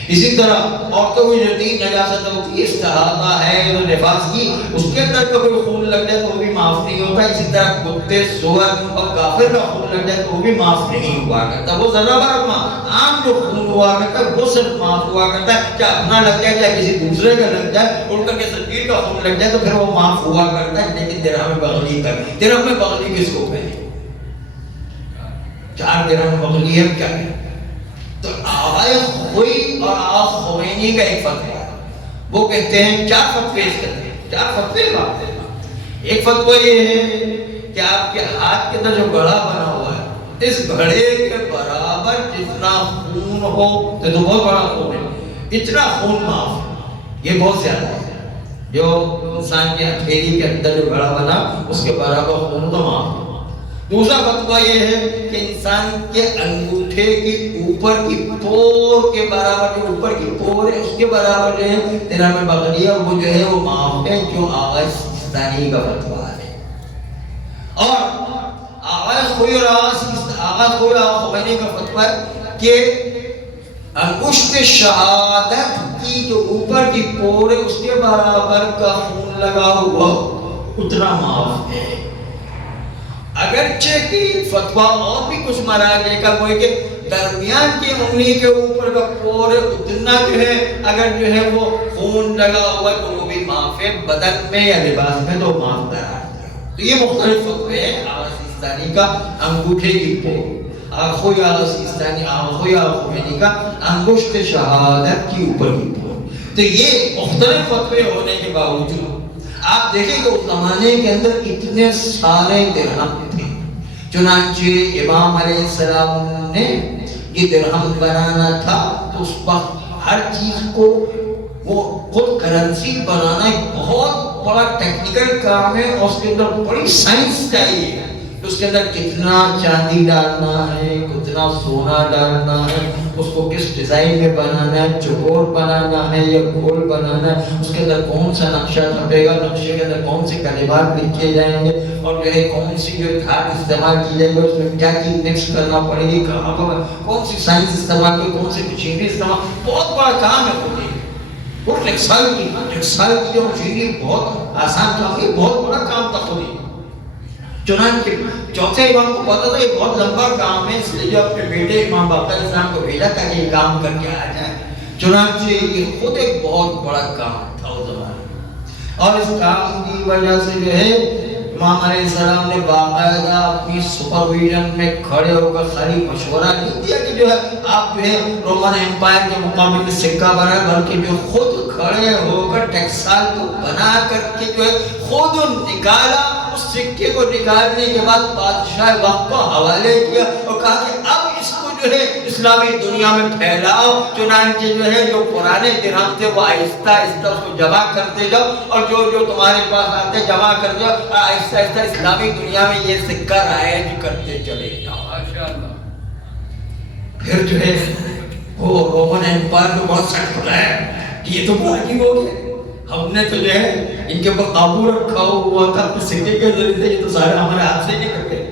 اسی طرح عورتوں کی جو 3 نجاست ہوتی ہے، استحاضہ ہے جو نفاس کی، اس کے اندر تو کوئی خون لگ جائے تو وہ بھی معاف نہیں ہوتا۔ اسی طرح کتے، سور اور کافر کا خون لگ جائے تو وہ بھی معاف نہیں ہوا کرتا۔ وہ ذرا برابر عام جو خون ہوا کرتا ہے وہ صرف معاف ہوا کرتا ہے، چاہے اپنا لگ جائے چاہے کسی دوسرے کا لگ جائے، اڑ کر کے زنجیر کا خون لگ جائے تو پھر وہ معاف ہوا کرتا ہے، لیکن درہم بغلی تک۔ درہم بغلی کس کو کہیں؟ 4 درہم بغلی ہے کیا ہے؟ تو آغائے خوئی اور آغا خمینی کا ایک فتوہ ہے، وہ کہتے ہیں 4 فتوے اس کے ہیں، 4 فتوے بات ہے۔ ایک فتوہ یہ ہے کہ آپ کے ہاتھ کے اندر جو گھڑا بنا ہوا ہے، اس گھڑے کے برابر جتنا خون ہو تو بہت بڑا خون ہے، اتنا خون معاف، یہ بہت زیادہ ہے۔ جو انسان کے ہتھیلی کے اندر جو گڑھا بنا اس کے برابر خون تو معاف ہے۔ دوسرا فتویٰ یہ ہے کہ انسان کے انگوٹھے کے اوپر کی پور کے برابر، جو اوپر کی پور ہے اس کے برابر جو ہے تیرہ بقریہ وہ جو ہے وہ معاف ہے، جو آغا سیستانی کا فتویٰ ہے۔ اور آغا خوئی اور آغا خمینی کا فتویٰ ہے کہ انگشت شہادت کی جو اوپر کی پور ہے اس کے برابر کا خون لگا ہوا اتنا معاف ہے۔ اگرچہ کہ فتویٰ اور بھی کچھ مراحل کا وہ ہے کہ درمیان کی انگلی کے اوپر کا پور ہے اتنا جو ہے اگر جو ہے وہ خون لگا ہوا تو وہ بھی معاف ہے، بدن میں یا لباس میں تو معاف قرار ہے۔ تو یہ مختلف فتوے ہیں آغا سیستانی کا انگوٹھے کی پور، آغا سیستانی آغا خمینی کا انگشت شہادت کی اوپر کی پور۔ تو یہ مختلف فتوے ہونے کے باوجود آپ دیکھیں کہ اس زمانے کے اندر اتنے سارے درہم تھے، چنانچہ امام علیہ السلام نے یہ درہم بنانا تھا تو اس وقت ہر چیز کو وہ خود کرنسی بنانا ایک بہت بڑا ٹیکنیکل کام ہے اور اس کے اندر بڑی سائنس چاہیے۔ اس کے اندر کتنا چاندی ڈالنا ہے، کتنا سونا ڈالنا ہے، اس کو کس ڈیزائن میں بنانا ہے، چوکور بنانا ہے یا گول بنانا ہے، اس کے اندر کون سا نقشہ چھپے گا، نقشے کے اندر کون سے کلمات لکھے جائیں گے اور جو ہے کون سی جو کھاد استعمال کی جائے گی، اس میں کیا چیز مکس کرنا پڑے گی، کہاں پر کون سی سائنس استعمال کی، کون سی مشینری استعمال، بہت بڑا کام ہے خود ہی۔ وہ ٹیکسٹائل کی جو مشینری بہت آسان کام ہے، بہت بڑا کام تھا خود ہی۔ چنانچہ چوتھے امام کو پتا تھا یہ بہت لمبا کام ہے، اس لیے جو اپنے بیٹے امام باقر علیہ السلام کو بھیجا تاکہ یہ کام کر کے آ جائے۔ چنانچہ یہ خود ایک بہت بڑا کام تھا اس زمانے میں، اور اس کام کی وجہ سے جو ہے امام علیہ السلام نے باقاعدہ اپنی سپرویژن میں کھڑے ہو کر خالی مشورہ نہیں دیا کہ جو ہے آپ جو ہے رومن امپائر کے مقابلے میں سکہ بنا، بلکہ جو خود کھڑے ہو کر ٹیکسٹائل کو بنا کر کے جو ہے خود نکالا۔ اس سکے کو نکالنے کے بعد بادشاہ وقت کو حوالے کیا اور کہا کہ اب اس کو جو ہے اسلامی دنیا میں پھیلاؤ۔ چنانچہ جو ہے جو پرانے درہم تھے وہ آہستہ آہستہ اس کو جمع کرتے جاؤ اور جو تمہارے پاس آتے جمع کر جاؤ، آہستہ آہستہ اسلامی دنیا میں یہ سکہ رائج کرتے چلے جاؤ۔ پھر جو ہے وہ رومن امپائر کو بہت سخت پڑا ہے کہ یہ تو عجیب ہو گیا، ہم نے تو جو ہے ان کے اوپر قابو رکھا ہوا تھا اپنے سکے کے ذریعے سے، یہ تو سارے ہمارے ہاتھ سے نہیں کر گئے۔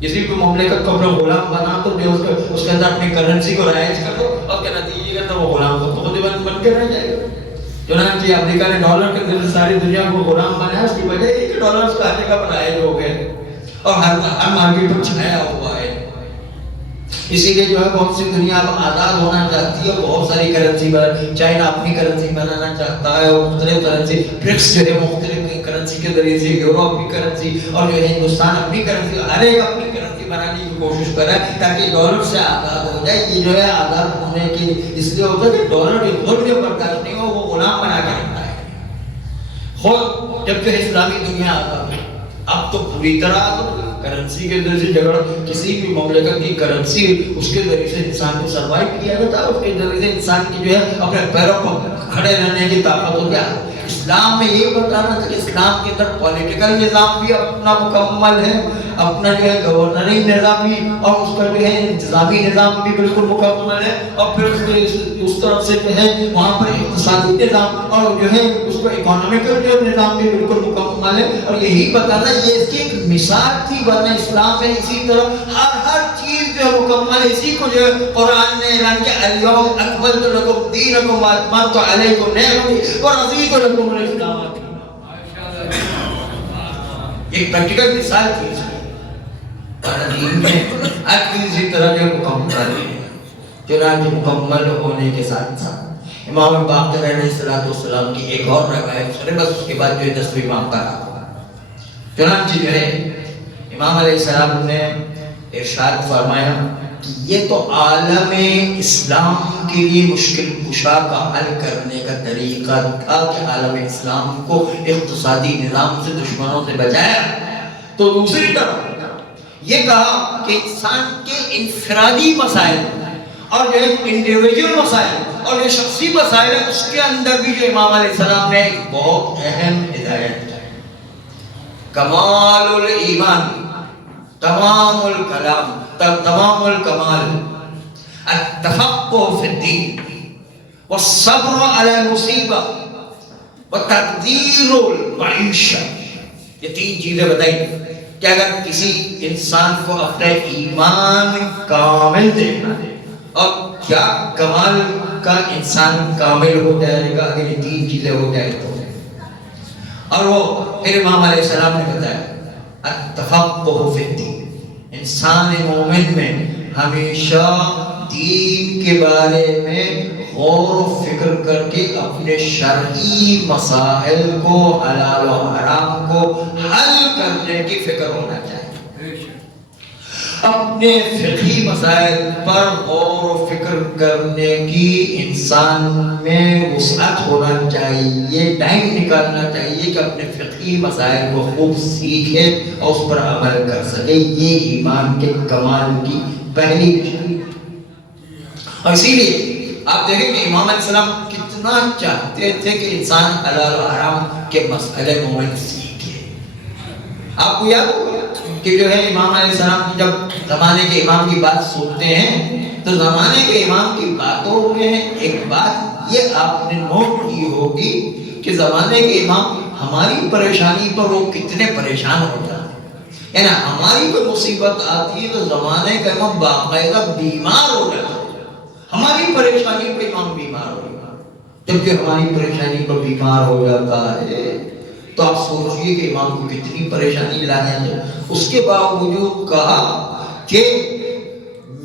کسی کو مملکت کو اپنا غلام بنا تو جو اس کے اندر اپنی کرنسی کو رائج کر دو اور کیا نتیجے کے اندر وہ غلام کو خود بن کے رہ جائے گا۔ چنانچہ امریکہ نے ڈالر کے ذریعے ساری دنیا کو غلام بنایا، اس کی وجہ یہ کہ ڈالر اس کا آنے کا رائج ہو گئے اور ہر مارکیٹ پر چھایا ہوا ہے۔ اسی لیے جو ہے بہت سی دنیا اب آزاد ہونا چاہتی ہے، بہت ساری کرنسی بنا، چائنا اپنی کرنسی بنانا چاہتا ہے اور مختلف کرنسی، برکس جو ہے مختلف کرنسی کے ذریعے سے، یورپ کی کرنسی اور جو ہے ہندوستان اپنی کرنسی، ہر ایک اپنی کرنسی بنانے کی کوشش کر رہا ہے تاکہ ڈالر سے آزاد ہو جائے۔ یہ جو ہے آزاد ہونے کے لیے اس لیے ہوتا ہے کہ ڈالر جو خود جو برداشت نہیں ہو وہ غلام بنا کے رکھتا ہے خود، جب کہ اسلامی دنیا آزاد ہے۔ اب تو پوری طرح کرنسی کے ذریعے سے جگڑ، کسی بھی مملکت کی کرنسی اس کے ذریعے سے انسان کو سروائیو کیا جاتا ہے، اس کے ذریعے سے انسان کی جو ہے اپنے پیروں پر کھڑے رہنے کی طاقت ہو گیا۔ اسلام میں یہ بتانا تھا کہ اسلام کے اندر پولیٹیکل نظام بھی اپنا مکمل ہے، اپنا جو ہے گورنری نظام بھی اور اس کا جو ہے انتظامی نظام بھی بالکل مکمل ہے، اور پھر اس طرف سے جو ہے وہاں پر اقتصادی نظام اور جو ہے اس کو اکانومیکل جو نظام بھی بالکل مکمل ہے۔ اور یہی بتانا یہ اس کی ایک مثال تھی، ورنہ اسلام میں اسی طرح ہر چیز جو ہے مکمل ہے۔ اسی کو جو ہے قرآن نے اعلان کیا، الیوم اکملت لکم دینکم واتممت علیکم نعمتی ورضیت لکم الاسلام دینا۔ ایک پریکٹیکل مثال تھی اس کی، دین میں ہر چیز اسی طرح جو مکمل ہے۔ چنانچہ مکمل ہونے کے ساتھ ساتھ امام باقر علیہ السلام کی ایک اور روایت سنیں، بس اس کے بعد جو ہے 10ویں امام کا نام۔ چنانچہ جو ہے امام علیہ السلام نے ارشاد فرمایا کہ یہ تو عالم اسلام کے لیے مشکل کشا کا حل کرنے کا طریقہ تھا کہ عالم اسلام کو اقتصادی نظام سے، دشمنوں سے بچایا۔ تو دوسری طرف یہ کہا کہ انسان کے انفرادی مسائل اور جو ایک انڈیویجول مسائل اور جو شخصی مسائل ہے اس کے اندر بھی جو امام علیہ السلام نے ایک بہت اہم ہدایت ہے. کمال الایمان، تمام الکلام، تمام الکمال، التفقہ فی الدین والصبر علی المصیبہ وتقدیر المعیشہ. یہ تین چیزیں بتائی کہ اگر کسی انسان کو اپنا ایمان کامل دیکھنا ہے اور کیا کمال کا انسان کامل ہو جائے گا اگر یہ تین چیزیں ہو جائے تو. اور وہ پھر امام علیہ السلام نے بتایا التفقہ فی الدین، انسان مومن میں ہمیشہ دین کے بارے میں غور و فکر کر کے اپنے شرعی مسائل کو، حلال و حرام کو حل کرنے کی فکر ہونا چاہیے. اپنے فقہی مسائل پر غور و فکر کرنے کی انسان میں وسعت ہونا چاہیے، ٹائم نکالنا چاہیے کہ اپنے فقہی مسائل کو خوب سیکھے اور اس پر عمل کر سکے. یہ ایمان کے کمال کی پہلی نشانی. اور اسی لیے آپ دیکھیں کہ امام علیہ السلام کتنا چاہتے تھے کہ انسان حلال و حرام کے مسئلے مومن سیکھے. آپ کو یاد ہوگا کہ جو ہے امام علیہ السلام کی جب زمانے کے امام کی بات سنتے ہیں تو زمانے کے امام کی باتوں میں ایک بات یہ آپ نے نوٹ کی ہوگی کہ زمانے کے امام ہماری پریشانی پر وہ کتنے پریشان ہو جاتے ہیں. یعنی ہماری کوئی مصیبت آتی ہے تو زمانے کا امام باقاعدہ بیمار ہو جاتا ہے. ہماری پریشانی پہ امام بیمار ہو جاتا ہے. جب کہ ہماری پریشانی پر بیمار ہو جاتا ہے تو آپ سوچئے کہ امام کو کتنی پریشانی لاحق ہے. اس کے باوجود کہا کہ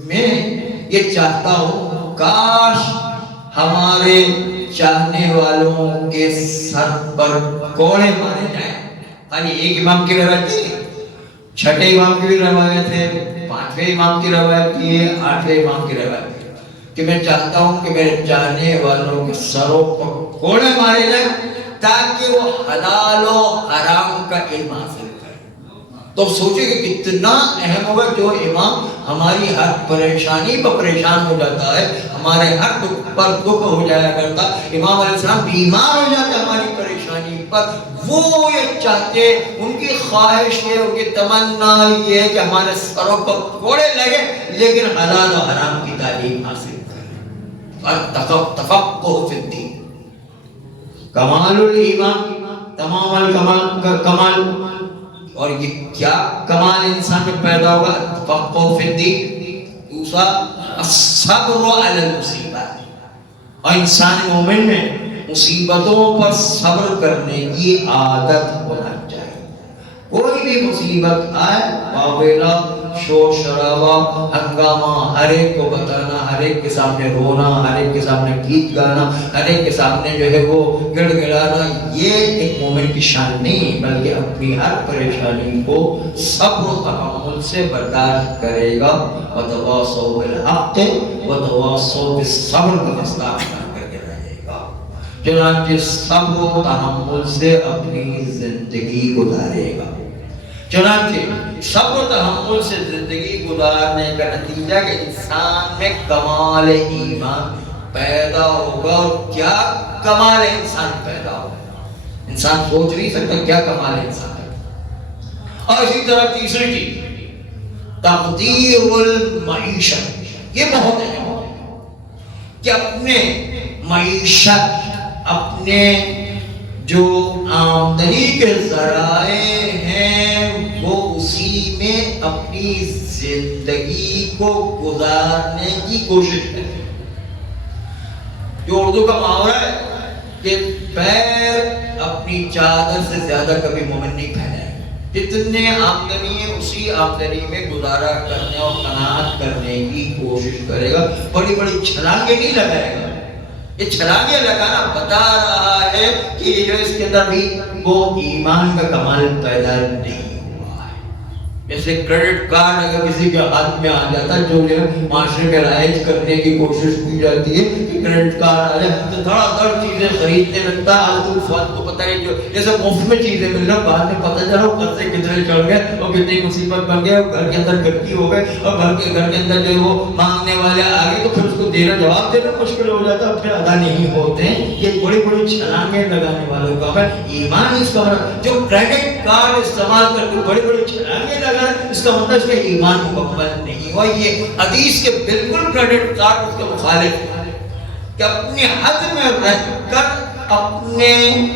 میں یہ چاہتا ہوں کاش ہمارے چاہنے والوں کے سر پر کوڑے مارے جائیں. یعنی ایک امام کی روایت تھی، چھٹے امام کی بھی روایت ہے، پانچویں امام کی روایت ہے، آٹھویں امام کی روایت ہے کہ میں چاہتا ہوں کہ میرے چاہنے والوں کے سروں پر کوڑے مارے جائیں تاکہ وہ حلال و حرام کا علم حاصل کرے. تو سوچے کہ کتنا اہم ہوگا جو امام ہماری ہر پریشانی پر پریشان ہو جاتا ہے، ہمارے ہر دکھ پر دکھ ہو جایا کرتا. امام علیہ السلام بیمار ہو جاتے ہماری پریشانی پر، وہ یہ چاہتے، ان کی خواہش ہے، ان کی تمنا یہ ہے کہ ہمارے سروں پر کوڑے لگے لیکن حلال و حرام کی تعلیم حاصل کریں. اور تفقہ فی الدین، کمال الایمان، تمام الکمال کا کمال. اور یہ کیا کمال انسان میں پیدا ہوگا؟ تفقہ فی الدین. دوسرا الصبر علی المصیبات، اور انسان مومن میں مصیبتوں پر صبر کرنے کی عادت ہونا چاہیے. کوئی بھی مصیبت آئے واویلا، شور شرابہ، ہنگامہ، ہر ایک کو بتانا، ہر ایک کے سامنے رونا، ہر ایک کے سامنے گیت گانا، ہر ایک کے سامنے جو ہے وہ گڑ گڑانا، یہ ایک مومن کی شان نہیں، بلکہ اپنی ہر پریشانی کو صبر و تحمل سے برداشت کرے گا. وتواصوا بالحق وتواصوا بالصبر کا مسئلہ کر کے رہے گا. چنانچہ صبر و تحمل سے اپنی زندگی گزارے گا. چنانچہ صبر و تحمل سے زندگی گزارنے کا نتیجہ کہ انسان میں کمال ایمان پیدا ہوگا. اور کیا کمال انسان پیدا ہوگا، انسان سوچ نہیں سکتا کیا کمال انسان ہے. اور اسی طرح تیسری چیز تقدیر المعیشت، یہ بہت اہم ہے کہ اپنے معیشت، اپنے جو آمدنی کے ذرائع ہیں وہ اسی میں اپنی زندگی کو گزارنے کی کوشش کریں. جو اردو کا محاورہ ہے کہ پیر اپنی چادر سے زیادہ کبھی مومن نہیں پھیلائے. جتنے آمدنی ہے اسی آمدنی میں گزارا کرنے اور قناعت کرنے کی کوشش کرے گا. بڑی بڑی چھلانگیں نہیں لگائے گا. یہ چھلانگیں لگانا بتا رہا ہے کہ جو اس کے اندر بھی وہ ایمان کا کمال پیدا نہیں ہوا ہے. جیسے کریڈٹ کارڈ اگر کسی کے ہاتھ میں آ جاتا ہے، جو معاشرے میں رائج کرنے کی کوشش کی جاتی ہے کہ کریڈٹ کارڈ آ جائے تو دھڑا دھڑ چیزیں خریدنے لگتا ہے، آلتو فالتو پتہ نہیں، جو جیسے مفت میں چیزیں مل رہا، بعد میں پتہ چلا قرضے کتنے چڑھ گئے اور کتنی مصیبت بن گئے، اور گھر کے اندر گھٹی ہو گئے، اور گھر کے اندر جو وہ مانگنے والے آ گئے تو پھر اس کو دینا، جواب دینا مشکل ہو جاتا ہے، پھر ادا نہیں ہوتے ہیں۔ یہ بڑی بڑی چھلانگیں لگانے والوں کا ہے ایمان، اس کا جو کریڈٹ کارڈ استعمال کر کے بڑی بڑی چھلانگیں لگا، اس کا مطلب اس کا ایمان مکمل نہیں ہوا۔ یہ حدیث کے بالکل کریڈٹ کارڈ اس کے مخالف ہے کہ اپنی حد میں رہ کر اپنے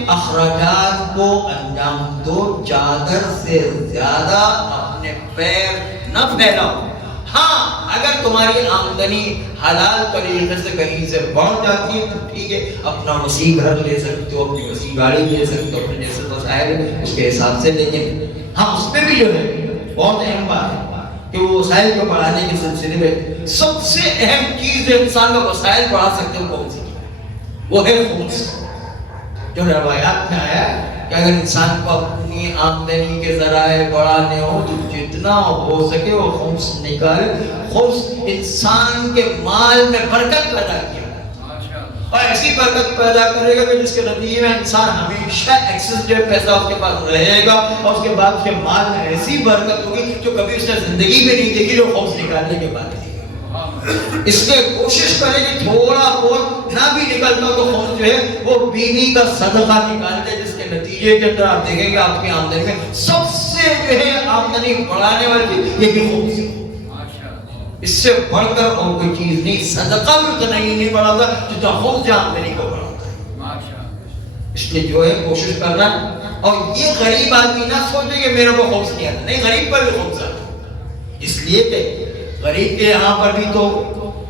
اخراجات کو انجام دو، چادر سے زیادہ اپنے پیر نہ پھیلاؤ۔ ہاں اگر تمہاری آمدنی حلال طریقے سے کہیں سے بڑھ جاتی ہے تو ٹھیک ہے، اپنا وسیع گھر لے سکتے ہو، اپنی وسیع گاڑی لے سکتے ہو، اپنے جیسے وسائل اس کے حساب سے، لیکن ہاں اس میں بھی جو ہے بہت اہم بات ہے کہ وہ وسائل کو بڑھانے کے سلسلے میں سب سے اہم چیز انسان کا وسائل بڑھا سکتے ہیں کون سی؟ وہ ہے خمس۔ جو روایات میں آیا کہ اگر انسان کو اپنی آمدنی کے ذرائع بڑھانے ہو تو جتنا ہو سکے وہ خمس نکالے۔ خمس انسان کے مال میں برکت پیدا کیا اور ایسی برکت پیدا کرے گا کہ جس کے نتیجے میں انسان ہمیشہ ایکسس جو پیسہ اس کے پاس رہے گا، اور اس کے بعد اس کے مال میں ایسی برکت ہوگی جو کبھی اس نے زندگی میں نہیں دیکھی، جو خمس نکالنے کے بعد دیکھی۔ اس لیے کوشش کرے کہ تھوڑا بہت نہ بھی نکلتا تو خمس جو ہے وہ بیوی کا صدقہ نکال دے، جس کے نتیجے کے اندر آپ دیکھیں گے آپ کی آمدنی میں سب سے جو ہے آمدنی بڑھانے والی یہ بھی خمس ہے۔ اس سے بڑھ کر اور کوئی چیز نہیں، صدقہ بھی اتنا ہی نہیں بڑھاتا جتنا خمس آمدنی کو بڑھاتا ہے۔ اس لیے جو ہے کوشش کرنا، اور یہ غریب آدمی نہ سوچے کہ میرے کو خمس نہیں آتا، نہیں، غریب پر بھی خمس آتا، اس لیے کہ غریب کے یہاں پر بھی تو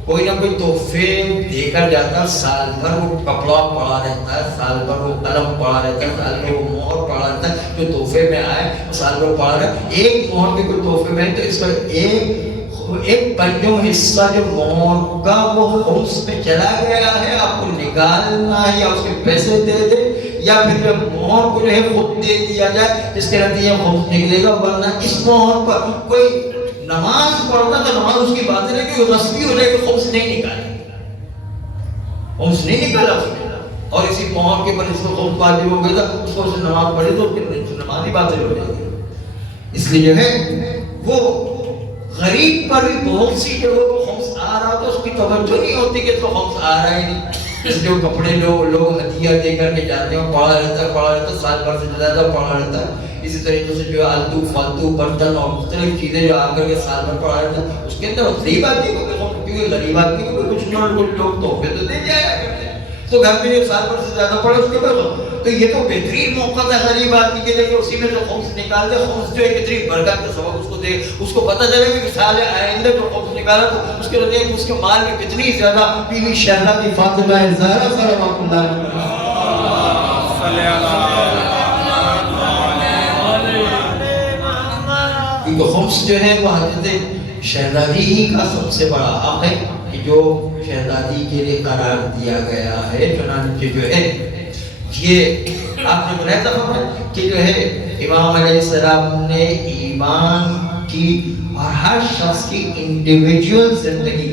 کوئی نہ کوئی تحفے دے کر جاتا، سال بھر وہ کپڑا پڑا رہتا ہے، سال بھر وہ قلم پڑا رہتا ہے، سال بھر وہ مہر پڑا رہتا ہے، جو تحفے میں آئے سال بھر پڑا رہتا ہے۔ ایک مہر کے کوئی تحفے میں تو اس پر ایک پنجم حصہ جو مہر کا وہ خمس میں چلا گیا ہے، آپ کو نکالنا ہے یا اس کے پیسے دے دے، یا پھر جب مہر کو جو ہے خود دے دیا جائے جس کے نتیجے خمس نکلے گا۔ ورنہ اس مہر پر کوئی نماز پڑھتا تو نماز اس کی بات ہے کہ غصبی ہو جائے کہ خمس نہیں نکالے، خمس نہیں نکالا اس نے، اور اسی مہر کے پر اس کو خمس واجب ہو گیا تھا، اس کو اسے نماز پڑھی تو نماز ہی باطل ہو جائے گی۔ اس لیے جو ہے وہ غریب پر بھی بہت سی جگہوں کو خمس آ رہا تو اس کی توجہ نہیں ہوتی کہ تو خمس آ رہا ہے نہیں۔ اس جو کپڑے لوگ ہدیہ دے کر کے جاتے ہیں، پڑا رہتا ہے، سال بھر سے زیادہ پڑا رہتا ہے۔ اسی طریقے سے جو آلتو فالتو برتن اور مختلف چیزیں جو آ کر کے سال بھر پڑا رہتا ہے، اس کے اندر غریب آدمی کو، کیونکہ غریب آدمی کو کچھ نہ کچھ لوگ تحفے تو دے جایا کرتے ہیں، تو گھر میں جو سال بھر سے زیادہ پڑے اس کے بعد تو یہ تو بہترین موقع تھا غریب آدمی کے لیے کہ اسی میں جو خمس نکال دے۔ خمس جو ہے کتنی برکت کا سبب اس کو دے، اس کو پتہ چلے کہ سال آئندہ جو خمس نکالا تو اس کے نتیجے اس کے مال میں کتنی زیادہ بیوی شہزادی فاطمہ زہرا صلوات اللہ علیہا، کیونکہ خمس جو ہے وہ حضرت شہزادی ہی کا سب سے بڑا حق ہے کہ جو شہزادی کے لیے قرار دیا گیا ہے۔ چنانچہ جو ہے یہ آپ نے بتایا تھا کہ جو ہے امام علیہ السلام نے ایمان کی اور ہر شخص کی انڈیویجول زندگی،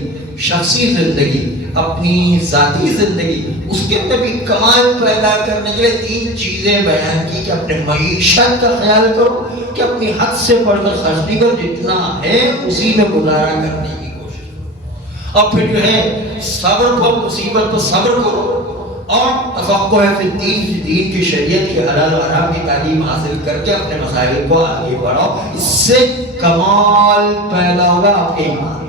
شخصی زندگی، اپنی ذاتی زندگی، اس کے اندر بھی کمال پیدا کرنے کے لیے تین چیزیں بیان کی کہ اپنے معیشت کا خیال کرو، کہ اپنی حد سے بڑھ کر خرچ نہیں کرو، جتنا ہے اسی میں گزارا کرنے کی کوشش کرو، اور پھر جو ہے صبر کو، مصیبت پر صبر کرو، اور تفقہ فی الدین، دین کی شریعت کی حلال و حرام کی تعلیم حاصل کر کے اپنے مسائل کو آگے بڑھاؤ۔ اس سے کمال پیدا ہوگا آپ کے ایمان۔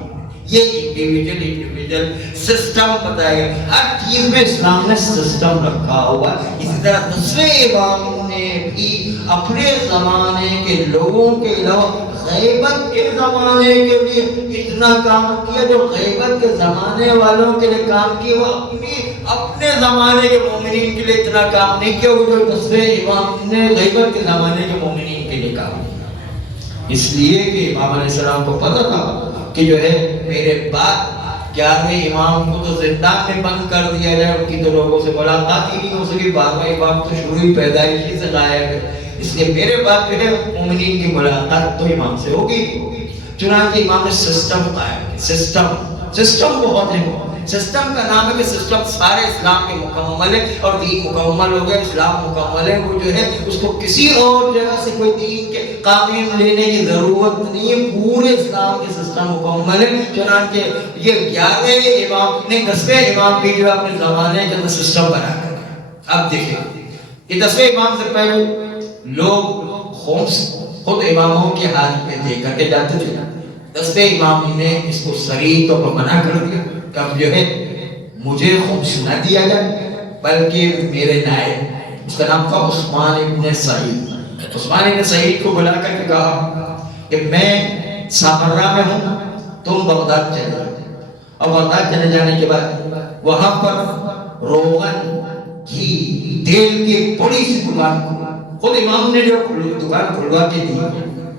یہ انڈیویجل سسٹم بتایا گیا، ہر چیز میں اسلام نے سسٹم رکھا ہوا ہے۔ اسی طرح دوسرے امام نے بھی اپنے زمانے کے لوگوں کے علاوہ غیبت کے زمانے کے لیے اتنا کام کیا جو غیبت کے زمانے والوں کے لیے کام کیا، وہ اپنے زمانے کے مومنین کے لیے اتنا کام نہیں کیا، وہ جو دوسرے امام نے غیبت کے زمانے کے مومنین کے لیے کام کیا۔ اس لیے کہ امام علیہ السلام کو پتہ تھا کہ جو ہے میرے بعد 11ویں امام کو تو زندان میں بند کر دیا جائے، ان کی تو لوگوں سے ملاقات ہی نہیں ہو سکی، 12واں امام تو شروع پیدائشی سے غائب ہے، اس لیے میرے بعد جو ہے مومنین کی ملاقات تو امام سے ہوگی. چنانچہ امام نے سسٹم قائم کیا. سسٹم بہت ہے. سسٹم کا نام ہے کہ سسٹم سارے اسلام کے مکمل ہے اور دین مکمل ہو گیا, اسلام مکمل ہے. وہ جو ہے اس کو کسی اور جگہ سے کوئی دین کے قانون لینے کی ضرورت نہیں ہے. پورے اسلام کے سسٹم مکمل ہے. چنانچہ یہ 11ویں امام نے 10ویں امام بھی جو اپنے زمانے کے اندر سسٹم بنا کر. اب دیکھیں یہ 10ویں امام سے پہلے لوگ خمس خود اماموں کے ہاتھ میں دے کر کے جاتے تھے. 10ویں امام نے اس کو صریح طور پر منع کر دیا کہ اب جو ہے مجھے خمس نہ دیا جائے بلکہ میرے نائب, اس کا نام تھا عثمان ابن سعید. عثمان ابن سعید کو بلا کر کے کہا کہ میں سامرہ میں ہوں, تم بغداد چلے جاؤ. اور بغداد چلے جانے کے بعد وہاں پر روغن گھی تیل کی بڑی سی دکان خود امام نے جو دکان کھلوا کے دی.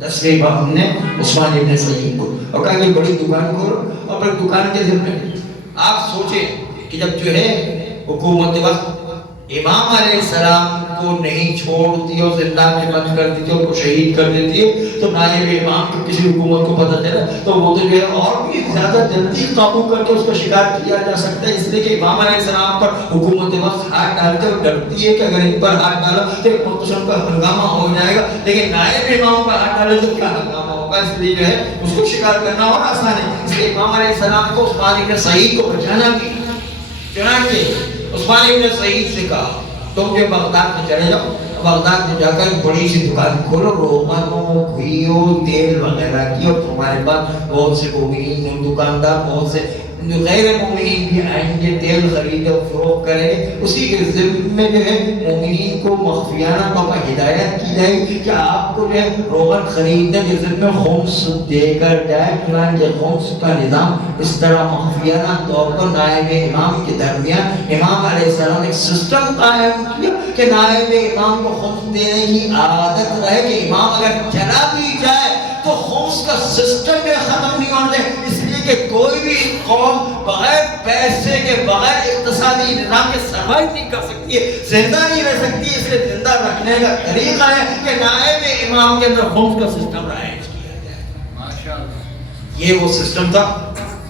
10ویں امام نے عثمان ابن سعید کو اور کہا کہ بڑی دکان کھولو اور پھر دکان کے ذمہ. آپ سوچیں کہ جب جو ہے حکومت وقت امام علیہ السلام کو نہیں چھوڑتی اور زندہ میں بند کر دیتی اور کو شہید کر دیتی ہے تو نائب امام کو کسی حکومت کو پتہ چلا تو وہ تو جو ہے اور بھی زیادہ جلدی قابو کر کے اس کا شکار کیا جا سکتا ہے. اس لیے کہ امام علیہ السلام پر حکومت وقت ہاتھ ڈالتے اور ڈرتی ہے کہ اگر ان پر ہاتھ ڈالا تو ایک محتشم کا ہنگامہ ہو جائے گا, لیکن نائب امام پر ہاتھ ڈالے تو کیا ہنگامہ ہوگا. اس لیے جو ہے اس کو شکار کرنا اور آسان ہے. اس لیے امام علیہ السلام کو عثمان ابن سعید کو بچانا بھی. چنانچہ عثمان ابن سعید سے کہا تم جو بغداد میں چلے جاؤ, بغداد میں جا کر بڑی سی دکان کھولو روغنوں گھیوں تیل وغیرہ کی, اور تمہارے پاس بہت سے مومنین دکاندار بہت سے غیر مومنین بھی آئیں گے, تیل خرید و فروخت کریں گے. اسی کے ذمہ میں جو ہے مومنین کو مخفیانہ طور پر ہدایت کی جائے گی کہ آپ کو جو ہے روغن خریدنے کے ذمہ خمس دے کر جائے. چنانچہ خمس کا نظام اس طرح مخفیانہ طور پر نائب امام کے درمیان امام علیہ السلام نے ایک سسٹم قائم کیا کہ نائب امام کو خمس دینے کی عادت رہے کہ امام اگر چلا بھی جائے تو خمس کا سسٹم میں ختم نہیں ہونے. اس لیے کہ کوئی بھی قوم بغیر پیسے کے بغیر اقتصادی نظام کے سروائیو نہیں کر سکتی ہے, زندہ نہیں رہ سکتی. اس لیے زندہ رکھنے کا طریقہ ہے کہ نائب امام کے اندر خمس کا سسٹم رائج کیا جائے. ماشاءاللہ یہ وہ سسٹم تھا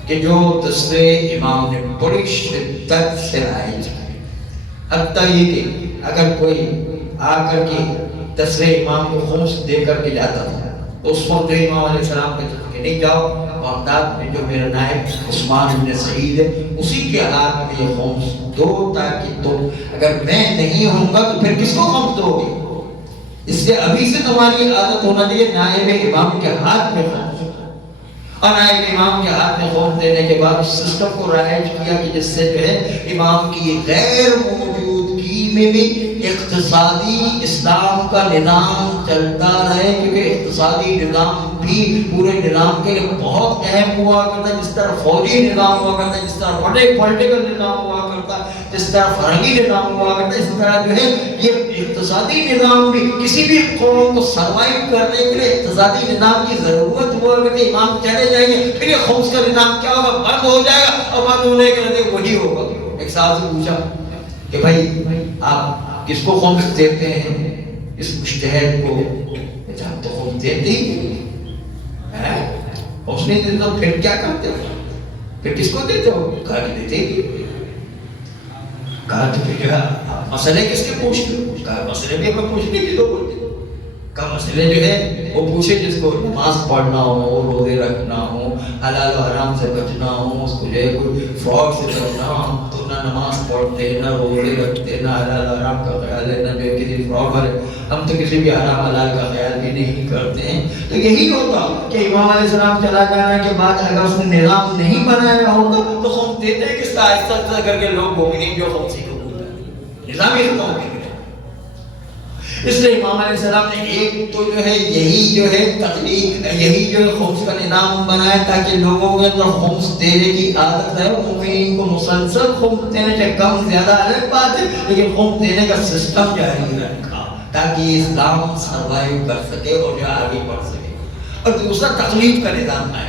کہ جو 10ویں امام نے بڑی شدت سے رائج کیا. حتیٰ یہ کہ اگر کوئی آ کر کے 10ویں امام کو خمس دے کر کے جاتا تھا تو اس وقت جو امام علیہ السلام کے کہ نہیں جاؤ بغداد میں جو میرا نائب عثمان ابن سعید ہے اسی کے ہاتھ میں یہ خمس دو, تاکہ تم اگر میں نہیں ہوں گا تو پھر کس کو خمس دو گے. اس لیے ابھی سے تمہاری عادت ہونا چاہیے نائب امام کے ہاتھ میں خمس. اور نائب امام کے ہاتھ میں خمس دینے کے بعد اس سسٹم کو رائج کیا کہ جس سے جو ہے امام کی غیر موجودگی میں بھی اقتصادی اسلام کا نظام چلتا رہے, کیونکہ اقتصادی نظام بھی پورے نظام کے لیے بہت اہم ہوا کرتا ہے. جس طرح فوجی نظام ہوا کرتا ہے, جس طرح پولیٹیکل نظام ہوا کرتا ہے, جس طرح فرنگی نظام ہوا کرتا ہے, اس طرح جو ہے یہ اقتصادی نظام بھی کسی بھی قوم کو سروائیو کرنے کے لیے اقتصادی نظام کی ضرورت ہوا کرتی ہے. امام چلے جائیں گے پھر یہ خمس کا نظام کیا ہوگا, بند ہو جائے گا, اور بند ہونے کے نتیجے وہی ہوگا. ایک صاحب سے پوچھا کہ بھائی آپ کس کو خمس دیتے ہیں, اس مجتہد کو. ہم تو خمس دیتے ہی اس نہیں دیتے ہو, پھر کیا کرتے ہو, پھر کس کو دیتے ہو؟ کہا کہ دیتے ہی. کہا تو پھر جو ہے مسئلے کس کے پوچھتے ہو؟ کہا مسئلے بھی ہمیں پوچھنے کی ضرورت ہے. کہا مسئلے جو ہے وہ پوچھے جس کو نماز پڑھنا ہو, روزے رکھنا ہو, حلال و حرام سے بچنا ہو, اس کو جو ہے کوئی فراڈ سے بچنا ہو. ہم تو نہ نماز پڑھتے, نہ روزے رکھتے, نہ حلال و حرام کا خیال ہے, نہ جو کسی فراڈ والے, ہم تو کسی بھی حرام حلال کا خیال بھی نہیں کرتے ہیں. تو یہی ہوتا کہ امام علیہ السلام چلا جانے کے بعد اگر اس نے نظام نہیں بنایا ہوتا تو خمس دیتے ہیں کس طرح آہستہ آہستہ کر کے لوگ مومنین جو خمسی کو بولتے ہیں, نظام ہی ختم ہو گیا. اس لیے امام علیہ السلام نے ایک تو جو ہے یہی جو ہے تخلیق, یہی جو ہے خمس کا نظام بنایا تاکہ لوگوں کے اندر خمس دینے کی عادت رہے. مومنین کو مسلسل خمس دینے سے کم زیادہ الگ بات ہے, لیکن خمس دینے کا سسٹم جاری رکھا تاکہ اسلام سروائیو کر سکے اور جو آگے بڑھ سکے. اور دوسرا تخلیق کا نظام آئے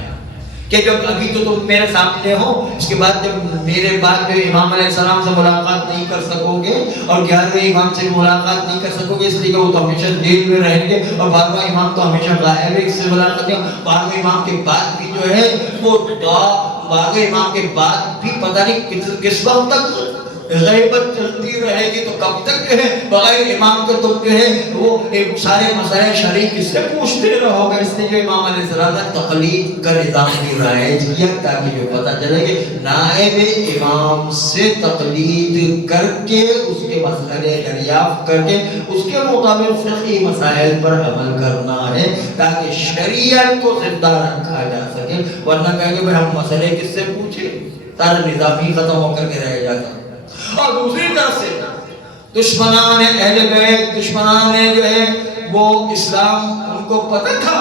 کہ جب ابھی تو تم میرے سامنے ہو، اس کے بعد جب میرے بعد جو امام علیہ السلام سے ملاقات نہیں کر سکو گے اور 11ویں امام سے ملاقات نہیں کر سکو گے، اس لیے کہ وہ تو ہمیشہ دل میں رہیں گے، اور 12واں امام تو ہمیشہ غائب ہے، اس سے ملاقات نہیں۔ 12ویں امام کے بعد بھی جو ہے وہ 12ویں امام کے بعد بھی پتہ نہیں کس وقت تک غیبت چلتی رہے گی، تو کب تک جو ہے بغیر امام کے تم جو ہے وہ سارے مسائل شرعی کس سے پوچھتے رہو گے؟ اس لیے جو امام علیہ السلام نے تقلید کا نظام بھی رائج کیا تاکہ جو پتہ چلے کہ نائب امام سے تقلید کر کے اس کے مسئلے دریافت کر کے اس کے مطابق فقہی مسائل پر عمل کرنا ہے تاکہ شریعت کو زندہ رکھا جا سکے، ورنہ کہیں گے ہم مسئلے کس سے پوچھیں، سارا نظام ہی ختم ہو کر کے رہ جاتا۔ اور دوسری طرف سے دشمنان اہل بیت، دشمنان نے جو ہے وہ اسلام، ان کو پتہ تھا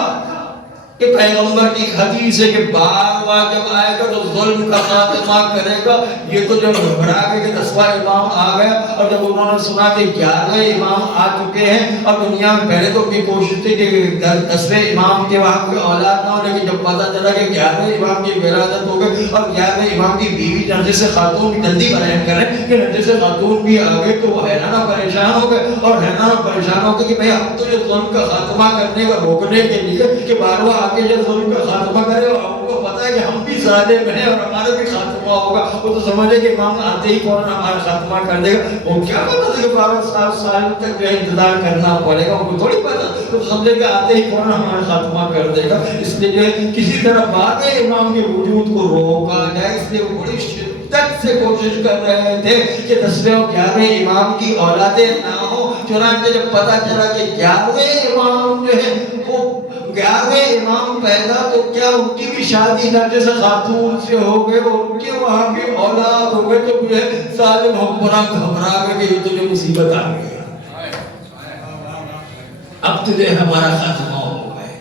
کہ پیغمبر کی حدیث ہے کہ بار بار جب آئے گا تو ظلم کا خاتمہ کرے گا۔ یہ تو جب گھبرا گئے کہ 10واں امام آ گیا، اور جب انہوں نے سنا کہ 11ویں امام آ چکے ہیں، اور دنیا میں پہلے تو بھی کوشش تھی کہ 10ویں امام کے وہاں کوئی اولاد نہ ہو، لیکن جب پتہ چلا کہ 11ویں امام کی ولادت ہو گئی اور 11ویں امام کی بیوی نرجس خاتون بھی جلدی بیان کریں کہ نرجس خاتون بھی آ گئی، تو وہ حیران پریشان ہو گئے، اور حیران پریشان ہو گئے کہ بھئی اب تو یہ ظلم کا خاتمہ کرنے کا روکنے کے لیے کہ بارواں آگے جو ظلم کا خاتمہ کرے، اور ہم کو پتہ ہے کہ ہم بھی ظالم ہیں اور ہمارا بھی خاتمہ ہوگا، وہ تو سمجھے کہ امام آتے ہی فوراً ہمارا خاتمہ کر دے گا۔ وہ کیا پتہ تھا کہ 12 سال تک جو انتظار کرنا پڑے گا، ان کو تھوڑی پتہ، تو سمجھے کہ آتے ہی فوراً ہمارا خاتمہ کر دے گا۔ اس لیے جو ہے کسی طرح بعد امام کے وجود کو روکا جائے، اس لیے وہ بڑی شدت سے کوشش کر رہے تھے کہ 10ویں اور 11ویں امام کی اولادیں نہ ہوں۔ چنانچہ جب پتہ چلا کہ 11ویں امام جو ہے وہ 11ویں امام پیدا، تو کیا ان کی بھی شادی نرجس خاتون سے ہو گئے، وہ ان کے وہاں بھی اولاد ہو گئے، تو مجھے ظالم حکمراں گھبرا گئے کہ یہ تجھے مصیبت آ گئی، اب تجھے ہمارا خاتمہ ہو گئے۔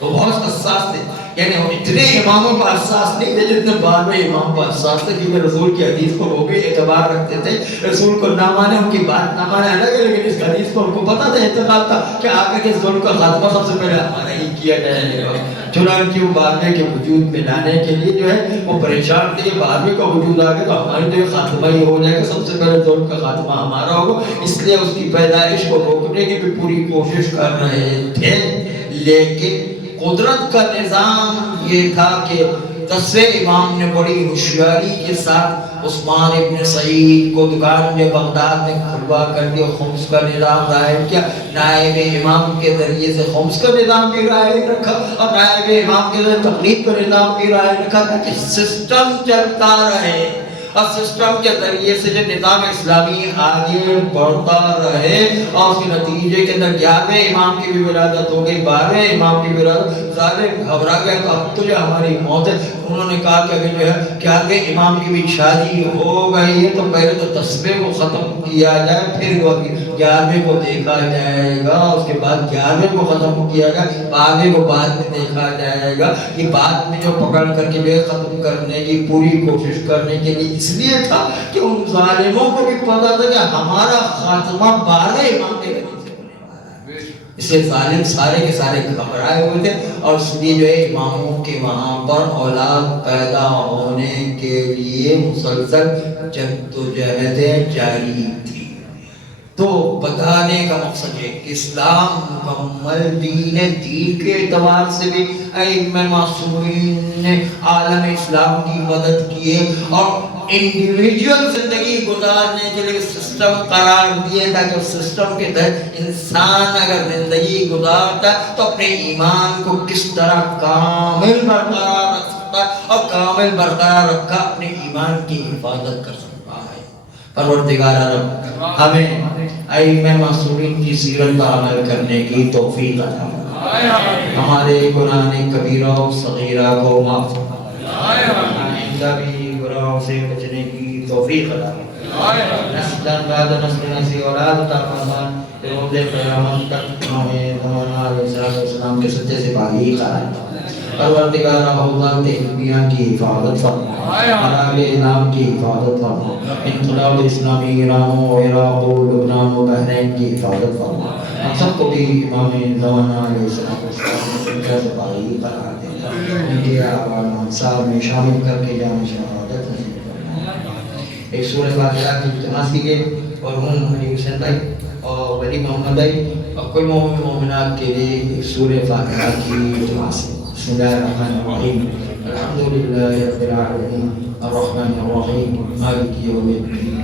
وہ بہت حساس تھے، یعنی اتنے اماموں پر حساس نہیں تھے جتنے 12ویں امام پر حساس تھے، کیونکہ رسول کی حدیث کو وہ بھی اعتبار رکھتے تھے۔ رسول کو نہ مانے، ان کی بات نہ مانے الگ ہے، لیکن اس حدیث کو ان کو پتہ تھا، اعتقاد تھا کہ آگے کے ظلم کا خاتمہ سب سے پہلے ہمارا ہی کیا جائے گا۔ چنانچہ وہ 12ویں کے وجود میں لانے کے لیے جو ہے وہ پریشان تھے کہ 12ویں کا وجود آ گیا تو ہمارے جو خاتمہ ہی ہو جائے گا، سب سے پہلے ظلم کا خاتمہ ہمارا ہوگا، اس لیے اس کی پیدائش کو روکنے کی بھی پوری کوشش کر رہے تھے۔ لیکن قدرت کا نظام یہ تھا کہ 10ویں امام نے بڑی ہوشیاری کے ساتھ عثمان ابن سعید کو دکان میں بغداد میں کھلوا کر کے خمس کا نظام رائج کیا، نائب امام کے ذریعے سے خمس کا نظام بھی رائج رکھا، اور نائب امام کے ذریعے تقلید کا نظام بھی رائج رکھا تاکہ سسٹم چلتا رہے، اور سسٹم کے ذریعے سے جو نظام اسلامی آگے بڑھتا رہے، اور اس کے نتیجے کے اندر 11ویں امام کی بھی ولادت ہو گئی، 12ویں امام کی ولادت، ظالم گھبرا گیا کہ اب تو جو ہماری موت ہے۔ انہوں نے کہا کہ اگر جو ہے 11ویں امام کی بھی شادی ہو گئی ہے تو پہلے تو 10ویں کو ختم کیا جائے، پھر وہ 11ویں کو دیکھا جائے گا، اس کے بعد 11ویں کو ختم کیا جائے، 12ویں کو بعد میں دیکھا جائے گا۔ یہ بعد میں جو پکڑ کر کے جو ہے ختم کرنے کی پوری کوشش کرنے کے لیے اس لیے تھا کہ ان ظالموں کو بھی پتا تھا کہ ہمارا خاتمہ 12ویں امام کے ذریعے سے ہونے والا ہے، اس لیے ظالم سارے کے سارے گھبرائے ہوئے تھے، اور اس لیے جو ہے اماموں کے وہاں پر اولاد پیدا ہونے کے لیے مسلسل جدوجہدیں جاری تھی۔ تو بتانے کا مقصد یہ کہ اسلام مکمل دین ہے، دین کے اعتبار سے بھی ائمہ معصومین نے عالم اسلام کی مدد کی ہے، اور انڈیویجول زندگی گزارنے کے لیے سسٹم قرار دیے تاکہ اس سسٹم کے تحت انسان اگر زندگی گزارتا ہے تو اپنے ایمان کو کس طرح کامل برقرار رکھ سکتا ہے، اور کامل برقرار رکھا اپنے ایمان کی حفاظت کر سکتا ہے۔ پروردگار عالم ہمیں ائمہ معصومین کی سیرت پر عمل کرنے کی توفیق عطا فرمائے، ہمارے گناہ کبیرہ و صغیرہ کو معاف فرمائے، آئندہ بھی گناہوں سے بچنے کی توفیق عطا فرمائے، نسلاً بعد نسل نسلی اولاد عطا فرمائے، روز قیامت تک ہمیں مولانا علیہ السلام کے سچے سپاہی قرار دے۔ پروردگار حوزات علمیہ کی حفاظت فرما، عرب نام کی حفاظت فرما، انقلاب اسلامی ایران و عراق و لبنان و بحرین کی حفاظت فرما، ہم سب کو بھی امام زمانہ علیہ السلام کے سپاہی قرار دے، کے آباد صاحب میں شامل کر کے جامع شہادت نصیب فرمائے۔ ایک سورہ فاتحہ کی التماس کیجیے اور ہم علی حسین بھائی اور ولی محمد بھائی اور کل مومن مومنات کے لیے ایک سورہ فاتحہ کی التماس ہے۔ بسم اللہ الرحمن الرحیم الحمد للہ رب العالمین الرحمن الرحیم مالک یوم الدین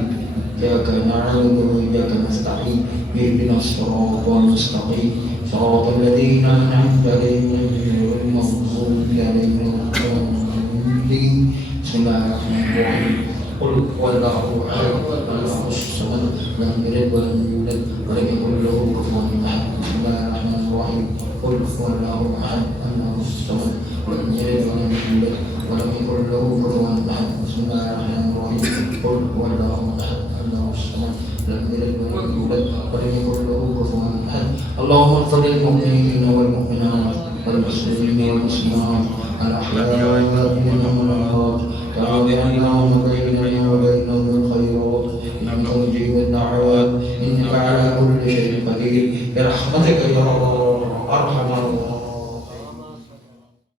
إياك نعبد وإياك نستعين اهدنا الصراط المستقيم صراط الذين أنعمت عليهم غير المغضوب عليهم ولا الضالين بسم الله الرحمن الرحيم قل هو الله أحد الله الصمد لم يلد ولم يولد ولم يكن له كفوا أحد بسم الله الرحمن الرحيم قل هو الله أحد الله الصمد لم يلد ولم يولد ولم يكن له كفوا أحد بسم الله الرحمن الرحيم قل هو الله أحد الله الصمد لم يلد ولم يولد ولم يكن له كفوا أحد اللهم اغفر للمؤمنين والمؤمنات والمسلمين والمسلمات الأحياء منهم والأموات كما بينهم وبيننا وبينهم الخيرات إنك مجيب الدعوات إنك على كل شيء قدير برحمتك يا أرحم الراحمين